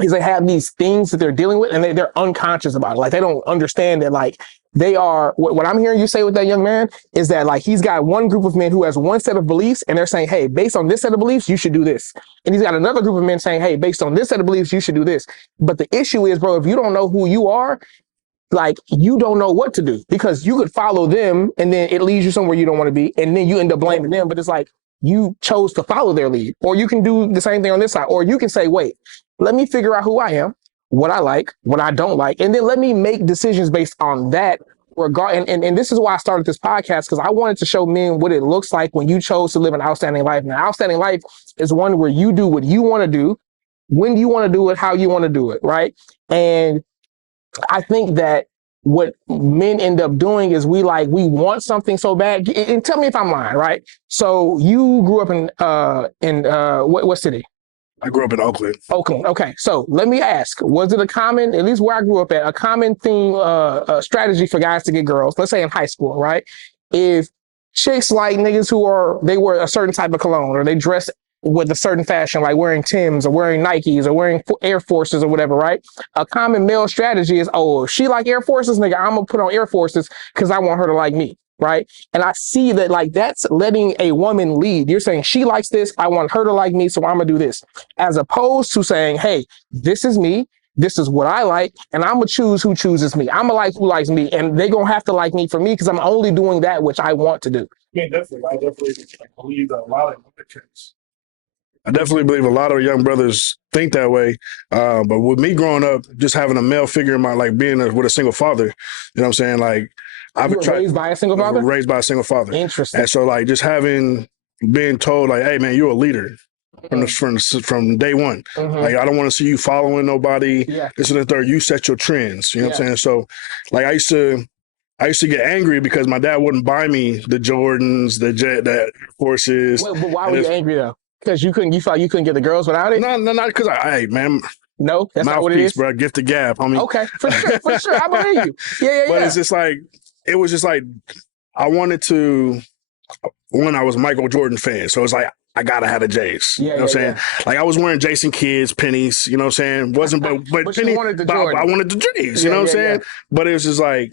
is they have these things that they're dealing with and they're unconscious about it. Like they don't understand that, like, they are, what I'm hearing you say with that young man is that, like, he's got one group of men who has one set of beliefs and they're saying, hey, based on this set of beliefs, you should do this. And he's got another group of men saying, hey, based on this set of beliefs, you should do this. But the issue is, bro, if you don't know who you are, like, you don't know what to do, because you could follow them and then it leads you somewhere you don't want to be. And then you end up blaming them. But it's like, you chose to follow their lead. Or you can do the same thing on this side. Or you can say, wait, let me figure out who I am, what I like, what I don't like. And then let me make decisions based on that. And this is why I started this podcast, because I wanted to show men what it looks like when you chose to live an outstanding life. And an outstanding life is one where you do what you want to do, when you want to do it, how you want to do it, right? And I think that what men end up doing is we want something so bad. And tell me if I'm lying, right? So you grew up in what city? I grew up in Oakland. Oakland. Okay. So let me ask, was it a common, at least where I grew up at, a common theme, strategy for guys to get girls, let's say in high school, right? If chicks like niggas they wear a certain type of cologne, or they dress with a certain fashion, like wearing Timbs or wearing Nikes or wearing Air Forces or whatever, right? A common male strategy is, oh, if she like Air Forces, nigga, I'm gonna put on Air Forces because I want her to like me, right? And I see that, like, that's letting a woman lead. You're saying, she likes this, I want her to like me, so I'm gonna do this. As opposed to saying, hey, this is me, this is what I like, and I'm gonna choose who chooses me. I'm gonna like who likes me, and they're gonna have to like me for me because I'm only doing that which I want to do. Yeah, definitely. I definitely believe that a lot of kids. I definitely believe a lot of young brothers think that way. But with me growing up, just having a male figure in my, like, being with a single father, you know what I'm saying? Like, You were raised by a single father? Raised by a single father. Interesting. And so, like, just being told, like, hey, man, you're a leader from day one. Like, I don't want to see you following nobody. Yeah. This and the third. You set your trends. You know what I'm saying? So, like, I used to get angry because my dad wouldn't buy me the Jordans, the Air Forces. But why were you angry though? Because you felt you couldn't get the girls without it? No, not because hey, man. No, that's not what it is, bro. Gift the gab, homie. Okay, for sure. I believe you. Yeah. But it's just like, it was just like, I wanted to, when I was a Michael Jordan fan, so it's like, I gotta have the J's. You know what I'm saying? Like, I was wearing Jason Kidd's pennies, you know what I'm saying? Wasn't, but penny, you wanted the Jordan. I wanted the J's, you know what I'm saying? But it was just like,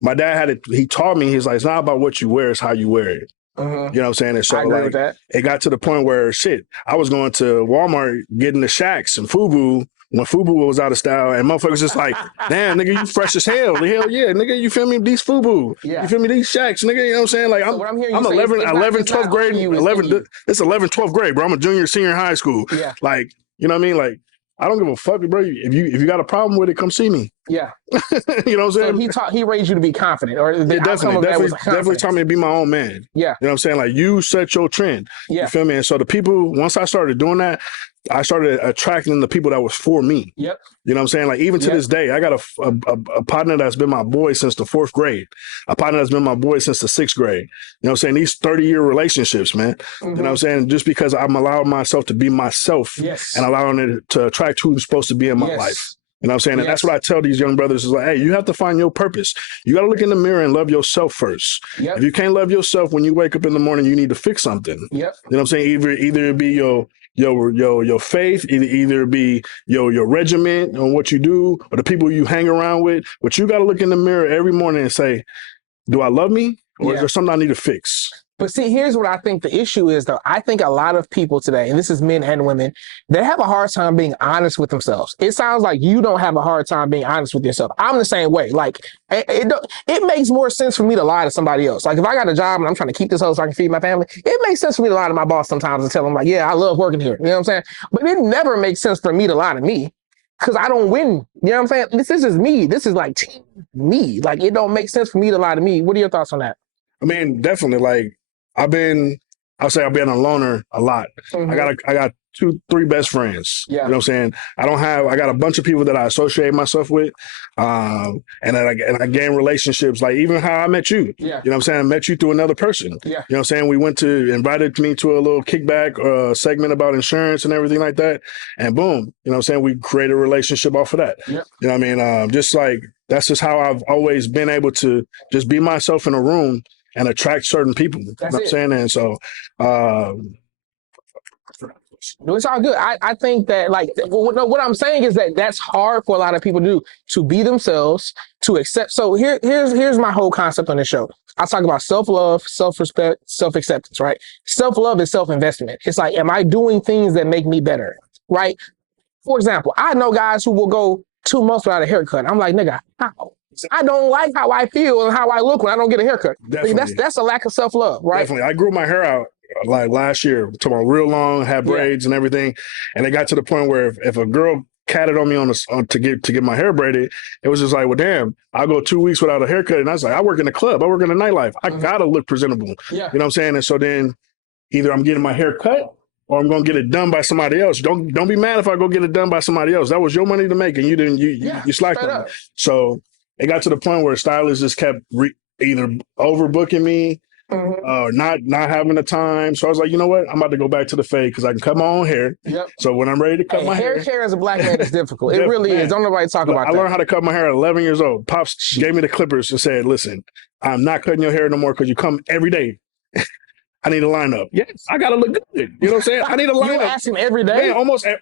my dad he taught me, he's like, it's not about what you wear, it's how you wear it. You know what I'm saying? And so, I agree like, with that. It got to the point where, I was going to Walmart getting the Shaqs and FUBU when FUBU was out of style, and motherfuckers just like, damn, nigga, you fresh as hell. Hell yeah, nigga, you feel me? These FUBU. Yeah. You feel me? These Shaqs, nigga, you know what I'm saying? Like, So I'm 11, 12th grade. 11th, 12th grade, bro. I'm a junior, senior in high school. Yeah. Like, you know what I mean? Like, I don't give a fuck, bro. If you got a problem with it, come see me. Yeah. You know what I'm saying? So he raised you to be confident, or the outcome of that was definitely taught me to be my own man. Yeah. You know what I'm saying? Like, you set your trend. Yeah. You feel me? And so the people, once I started doing that, I started attracting the people that was for me. Yep. You know what I'm saying? Like, even to this day, I got a partner that's been my boy since the 4th grade. A partner that's been my boy since the 6th grade. You know what I'm saying? These 30-year relationships, man. You know what I'm saying? Just because I'm allowing myself to be myself and allowing it to attract who's supposed to be in my life. You know what I'm saying? And that's what I tell these young brothers is like, hey, you have to find your purpose. You got to look in the mirror and love yourself first. If you can't love yourself when you wake up in the morning, you need to fix something. You know what I'm saying? Either it be your faith, either be your regiment on what you do or the people you hang around with. But you got to look in the mirror every morning and say, do I love me, or is there something I need to fix? But see, here's what I think the issue is, though. I think a lot of people today, and this is men and women, they have a hard time being honest with themselves. It sounds like you don't have a hard time being honest with yourself. I'm the same way. Like, it makes more sense for me to lie to somebody else. Like, if I got a job and I'm trying to keep this hoe so I can feed my family, it makes sense for me to lie to my boss sometimes and tell him, like, yeah, I love working here. You know what I'm saying? But it never makes sense for me to lie to me, because I don't win. You know what I'm saying? This is me. This is like me. Like, it don't make sense for me to lie to me. What are your thoughts on that? I mean, definitely. Like, I've been a loner a lot. I got three best friends. Yeah. You know what I'm saying? I got a bunch of people that I associate myself with. And I gain relationships, like even how I met you. Yeah. You know what I'm saying? I met you through another person. Yeah. You know what I'm saying? Invited me to a little kickback segment about insurance and everything like that. And boom, you know what I'm saying? We created a relationship off of that. Yeah. You know what I mean? Just like, that's just how I've always been able to just be myself in a room and attract certain people. You know what I'm saying? And so, it's all good. I think that, like, what I'm saying is that that's hard for a lot of people to be themselves, to accept. So here's my whole concept on this show. I talk about self-love, self-respect, self-acceptance, right? Self-love is self-investment. It's like, am I doing things that make me better, right? For example, I know guys who will go 2 months without a haircut. I'm like, nigga, how? I don't like how I feel and how I look when I don't get a haircut. Definitely. That's a lack of self-love, right? Definitely. I grew my hair out like last year, talking about real long, had braids and everything. And it got to the point where if a girl catted on me to get my hair braided, it was just like, well, damn, I'll go 2 weeks without a haircut. And I was like, I work in the club, I work in the nightlife. I gotta look presentable. Yeah. You know what I'm saying? And so then either I'm getting my hair cut or I'm gonna get it done by somebody else. Don't be mad if I go get it done by somebody else. That was your money to make, and you slacked on it. So it got to the point where stylists just kept either overbooking me, not having the time. So I was like, you know what? I'm about to go back to the fade because I can cut my own hair. Yep. So when I'm ready to cut my hair as a black man is difficult. It really is. Don't nobody talk about that. I learned how to cut my hair at 11 years old. Pops gave me the clippers and said, listen, I'm not cutting your hair no more because you come every day. I need a lineup. Yes, I gotta look good. You know what I'm saying? I need a lineup. You ask him every day? Man,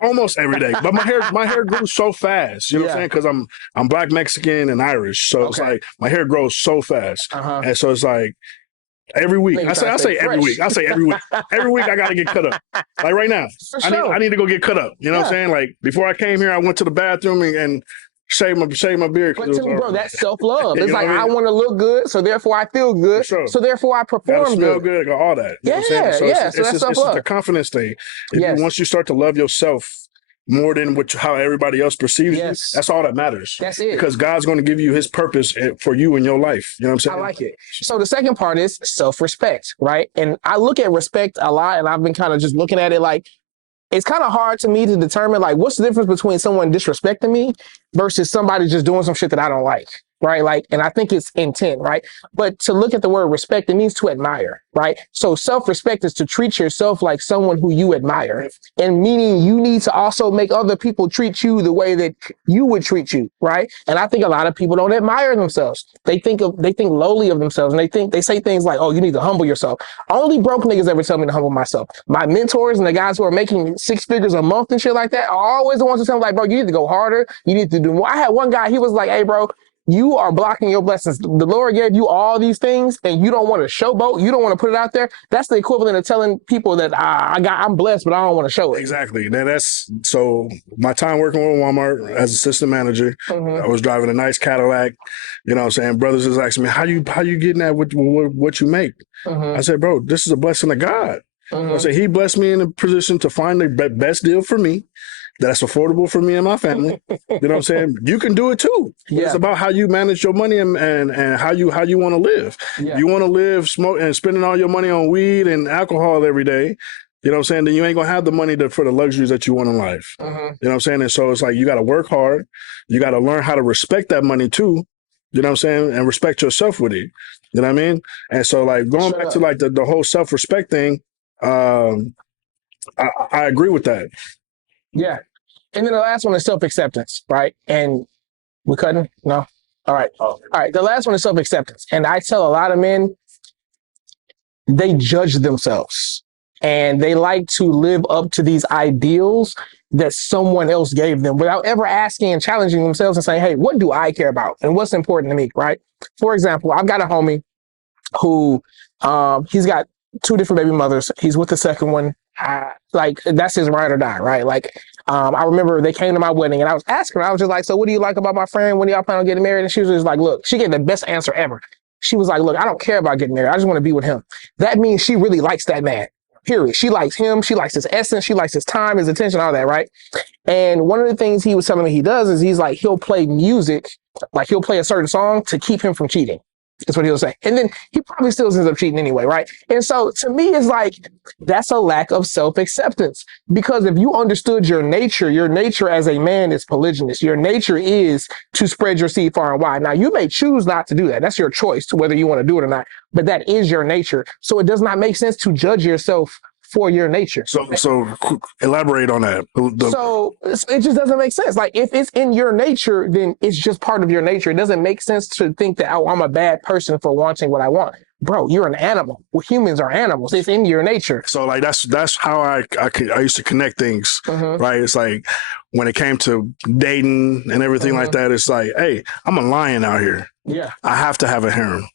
almost every day. But my hair grew so fast. You know what I'm saying? Because I'm Black, Mexican, and Irish. So it's like my hair grows so fast. And so it's like every week. I say every week. Every week I gotta get cut up. Like right now. I need to go get cut up. You know what I'm saying? Like before I came here, I went to the bathroom and shave my beard. But to me, bro, that's self-love. It's like, I want to look good, so therefore I feel good, so therefore I perform smell good, all that. You know what I'm saying? So that's self-love. It's a confidence thing. Once you start to love yourself more than how everybody else perceives you, that's all that matters. That's it. Because God's going to give you his purpose for you in your life. You know what I'm saying? I like it. So the second part is self-respect, right? And I look at respect a lot, and I've been kind of just looking at it like, it's kind of hard to me to determine, like, what's the difference between someone disrespecting me versus somebody just doing some shit that I don't like, right? Like, and I think it's intent, right? But to look at the word respect, it means to admire, right? So self-respect is to treat yourself like someone who you admire, and meaning you need to also make other people treat you the way that you would treat you, right? And I think a lot of people don't admire themselves. They think lowly of themselves, and they say things like, oh, you need to humble yourself. Only broke niggas ever tell me to humble myself. My mentors and the guys who are making 6 figures a month and shit like that are always the ones who tell me, like, bro, you need to go harder. You need to do more. I had one guy, he was like, hey, bro, you are blocking your blessings. The Lord gave you all these things and you don't want to showboat. You don't want to put it out there. That's the equivalent of telling people that I'm blessed, but I don't want to show it. Exactly. So my time working with Walmart as assistant manager, I was driving a nice Cadillac. You know what I'm saying? Brothers is asking me, how you getting that with what you make? I said, bro, this is a blessing of God. I said, he blessed me in a position to find the best deal for me that's affordable for me and my family. You know what I'm saying? You can do it too. Yeah. It's about how you manage your money and how you want to live. Yeah. You want to live smoke and spending all your money on weed and alcohol every day. You know what I'm saying? Then you ain't going to have the money for the luxuries that you want in life. You know what I'm saying? And so it's like, you got to work hard. You got to learn how to respect that money too. You know what I'm saying? And respect yourself with it. You know what I mean? And so like going back to like the whole self-respect thing, I agree with that. Yeah. And then the last one is self-acceptance, right? And we couldn't? No? All right. All right. The last one is self-acceptance. And I tell a lot of men, they judge themselves and they like to live up to these ideals that someone else gave them without ever asking and challenging themselves and saying, hey, what do I care about? And what's important to me, right? For example, I've got a homie who he's got 2 different baby mothers. He's with the second one. Like, that's his ride or die, right? Like, I remember they came to my wedding and I was asking her, I was just like, so what do you like about my friend? When do y'all plan on getting married? And she was just like, look, she gave the best answer ever. She was like, look, I don't care about getting married. I just want to be with him. That means she really likes that man, period. She likes him. She likes his essence. She likes his time, his attention, all that, right? And one of the things he was telling me he does is he's like, he'll play music, like he'll play a certain song to keep him from cheating. That's what he'll say. And then he probably still ends up cheating anyway, right? And so to me, it's like, that's a lack of self-acceptance. Because if you understood your nature as a man is polygynous. Your nature is to spread your seed far and wide. Now, you may choose not to do that. That's your choice to whether you want to do it or not. But that is your nature. So it does not make sense to judge yourself for your nature. So elaborate on that. So it just doesn't make sense. Like, if it's in your nature, then it's just part of your nature. It doesn't make sense to think that, oh, I'm a bad person for wanting what I want. Bro, you're an animal. Well, humans are animals. It's in your nature. So like that's how I used to connect things, right? It's like when it came to dating and everything like that, it's like, hey, I'm a lion out here. Yeah. I have to have a harem.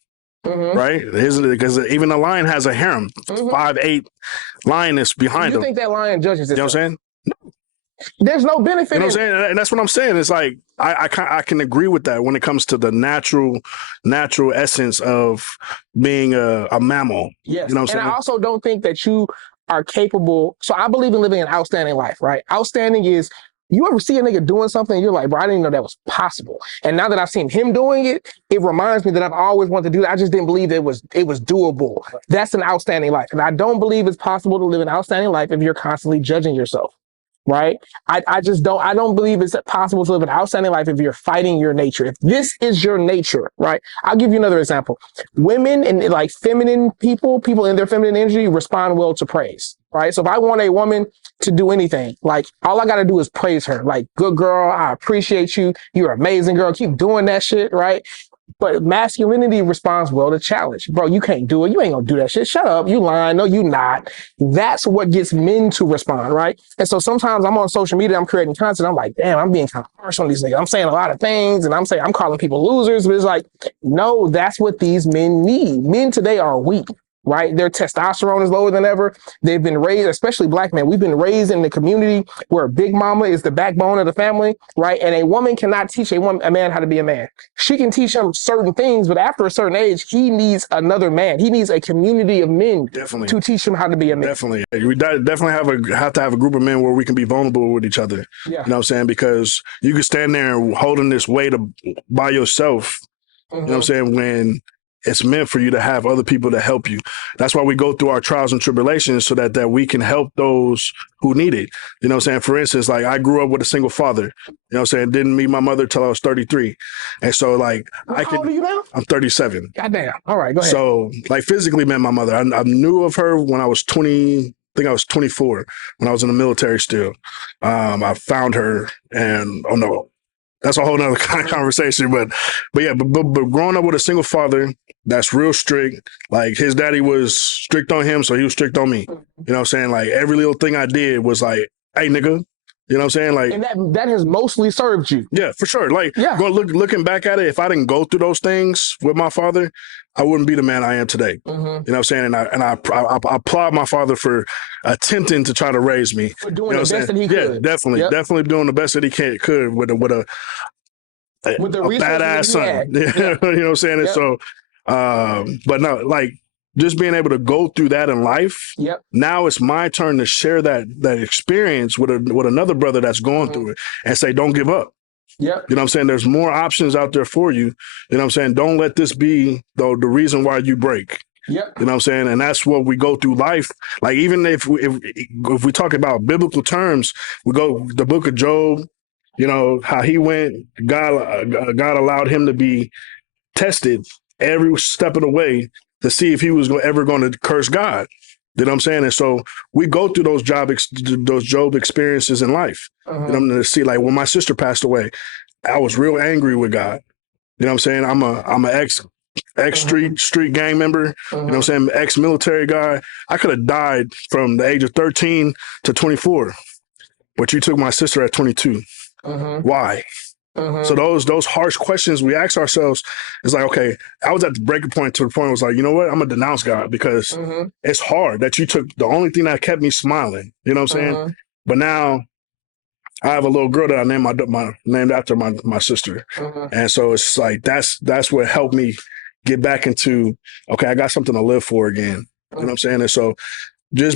Right? Isn't it? Because even a lion has a harem, 5'8" lioness behind him. You think that lion judges You know itself? what I'm saying? There's no benefit. You know what I'm saying? And that's what I'm saying. It's like I can agree with that when it comes to the natural essence of being a mammal. Yes. You know what I'm saying? And I also don't think that you are capable. So I believe in living an outstanding life, right? Outstanding is, you ever see a nigga doing something and you're like, bro, I didn't even know that was possible. And now that I've seen him doing it, it reminds me that I've always wanted to do that. I just didn't believe it was doable. That's an outstanding life. And I don't believe it's possible to live an outstanding life if you're constantly judging yourself. Right? I don't believe it's possible to live an outstanding life if you're fighting your nature. If this is your nature, right? I'll give you another example. Women and like feminine people in their feminine energy respond well to praise, right? So if I want a woman to do anything, like, all I got to do is praise her. Like, good girl, I appreciate you. You're an amazing girl. Keep doing that shit, right? But masculinity responds well to challenge. Bro, you can't do it. You ain't gonna do that shit. Shut up. You lying. No, you not. That's what gets men to respond, right? And so sometimes I'm on social media, I'm creating content. I'm like, damn, I'm being kind of harsh on these niggas. I'm saying a lot of things, and I'm calling people losers. But it's like, no, that's what these men need. Men today are weak. Right? Their testosterone is lower than ever. They've been raised, especially black men. We've been raised in the community where big mama is the backbone of the family, right? And a woman cannot teach a man how to be a man. She can teach him certain things, but after a certain age, he needs another man. He needs a community of men to teach him how to be a man. Definitely. We definitely have to have a group of men where we can be vulnerable with each other. Yeah. You know what I'm saying? Because you can stand there holding this weight by yourself, you know what I'm saying, when it's meant for you to have other people to help you. That's why we go through our trials and tribulations, so that we can help those who need it. You know what I'm saying? For instance, like, I grew up with a single father. You know what I'm saying? Didn't meet my mother till I was 33. And so, like, How old are you now? I'm 37. Goddamn. All right, go ahead. So, like, physically met my mother. I knew of her when I was 20. I think I was 24 when I was in the military still. I found her, and oh no, that's a whole nother kind of conversation. But growing up with a single father that's real strict, like, his daddy was strict on him, so he was strict on me. You know what I'm saying? Like, every little thing I did was like, hey, nigga. You know what I'm saying? Like, and that has mostly served you. Yeah, for sure. Like, yeah. Looking back at it, if I didn't go through those things with my father, I wouldn't be the man I am today. You know what I'm saying? And I applaud my father for attempting to try to raise me. For doing the best that he could. Yeah, definitely doing the best that he could with a badass son. You know what I'm saying? And so, but no, like, just being able to go through that in life. Yep. Now it's my turn to share that experience with another brother that's going through it, and say, don't give up. Yep. You know what I'm saying? There's more options out there for you. You know what I'm saying? Don't let this be the reason why you break. Yep. You know what I'm saying? And that's what we go through life. Like, even if we talk about biblical terms, we go the book of Job, you know, how he went, God allowed him to be tested every step of the way to see if he was ever going to curse God. You know what I'm saying? And so we go through those Job experiences in life. You know, to see, like, when my sister passed away, I was real angry with God. You know what I'm saying? I'm a ex street gang member. You know what I'm saying? Ex-military guy. I could have died from the age of 13 to 24, but you took my sister at 22. Why? So those harsh questions we ask ourselves is like, okay, I was at the breaking point to the point where I was like, you know what? I'm gonna denounce God, because it's hard that you took the only thing that kept me smiling. You know what I'm saying? But now I have a little girl that I named after my sister, and so it's like that's what helped me get back into, okay, I got something to live for again. You know what I'm saying? And so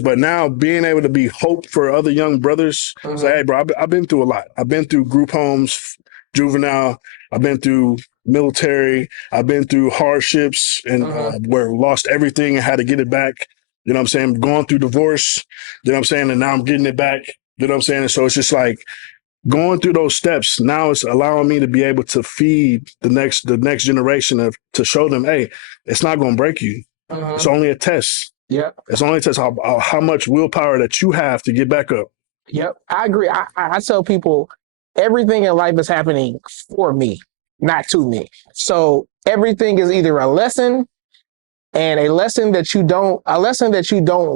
but now being able to be hope for other young brothers, say, hey, bro, I've been through a lot. I've been through group homes, juvenile. I've been through military. I've been through hardships and where lost everything and had to get it back. You know what I'm saying? Going through divorce, you know what I'm saying? And now I'm getting it back. You know what I'm saying? And so it's just like going through those steps. Now it's allowing me to be able to feed the next generation to show them, hey, it's not going to break you. It's only a test. Yep. It's only a test how much willpower that you have to get back up. Yep. I agree. I tell people everything in life is happening for me, not to me. So everything is either a lesson, and a lesson that you don't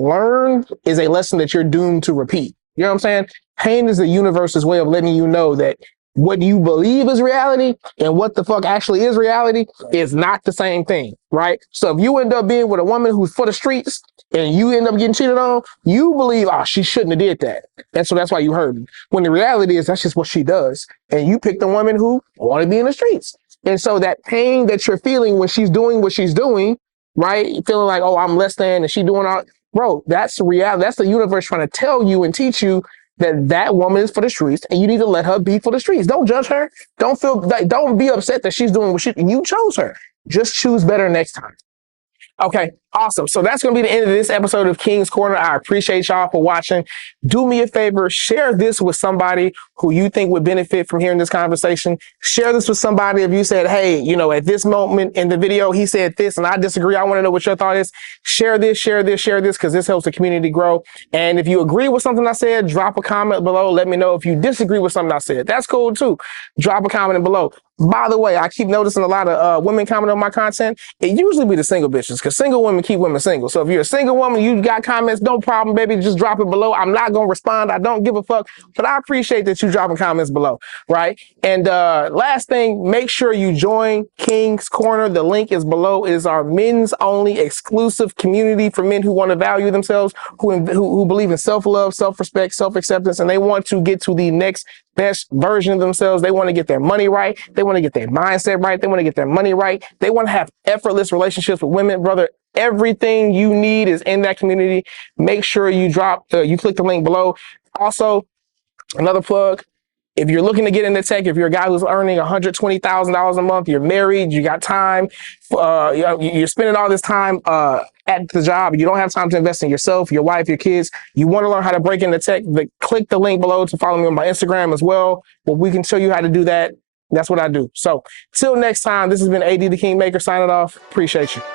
learn is a lesson that you're doomed to repeat. You know what I'm saying? Pain is the universe's way of letting you know that what you believe is reality and what the fuck actually is reality is not the same thing, right? So if you end up being with a woman who's for the streets and you end up getting cheated on, you believe, oh, she shouldn't have did that. And so that's why you heard me. When the reality is that's just what she does. And you picked a woman who want to be in the streets. And so that pain that you're feeling when she's doing what she's doing, right? Feeling like, oh, I'm less than, and she doing all, bro, that's the reality. That's the universe trying to tell you and teach you that woman is for the streets, and you need to let her be for the streets. Don't judge her. Don't be upset that she's doing what you chose her. Just choose better next time. Okay, awesome. So that's going to be the end of this episode of King's Corner. I appreciate y'all for watching. Do me a favor, share this with somebody who you think would benefit from hearing this conversation. Share this with somebody if you said, hey, at this moment in the video, he said this and I disagree. I want to know what your thought is. Share this, because this helps the community grow. And if you agree with something I said, drop a comment below. Let me know if you disagree with something I said. That's cool too. Drop a comment below. By the way, I keep noticing a lot of women comment on my content. It usually be the single bitches, because single women keep women single. So if you're a single woman, you got comments, no problem, baby. Just drop it below. I'm not going to respond. I don't give a fuck. But I appreciate that you dropping comments below, right? And last thing, make sure you join King's Corner. The link is below. It is our men's only exclusive community for men who want to value themselves, who believe in self-love, self-respect, self-acceptance, and they want to get to the next best version of themselves. They want to get their money right. They want to get their mindset right. They want to get their money right. They want to have effortless relationships with women. Brother, everything you need is in that community. Make sure you click the link below. Also, another plug. If you're looking to get into tech, if you're a guy who's earning $120,000 a month, you're married, you got time, you're spending all this time at the job, you don't have time to invest in yourself, your wife, your kids, you want to learn how to break into tech, click the link below to follow me on my Instagram as well, where we can show you how to do that. That's what I do. So till next time, this has been AD the Kingmaker signing off. Appreciate you.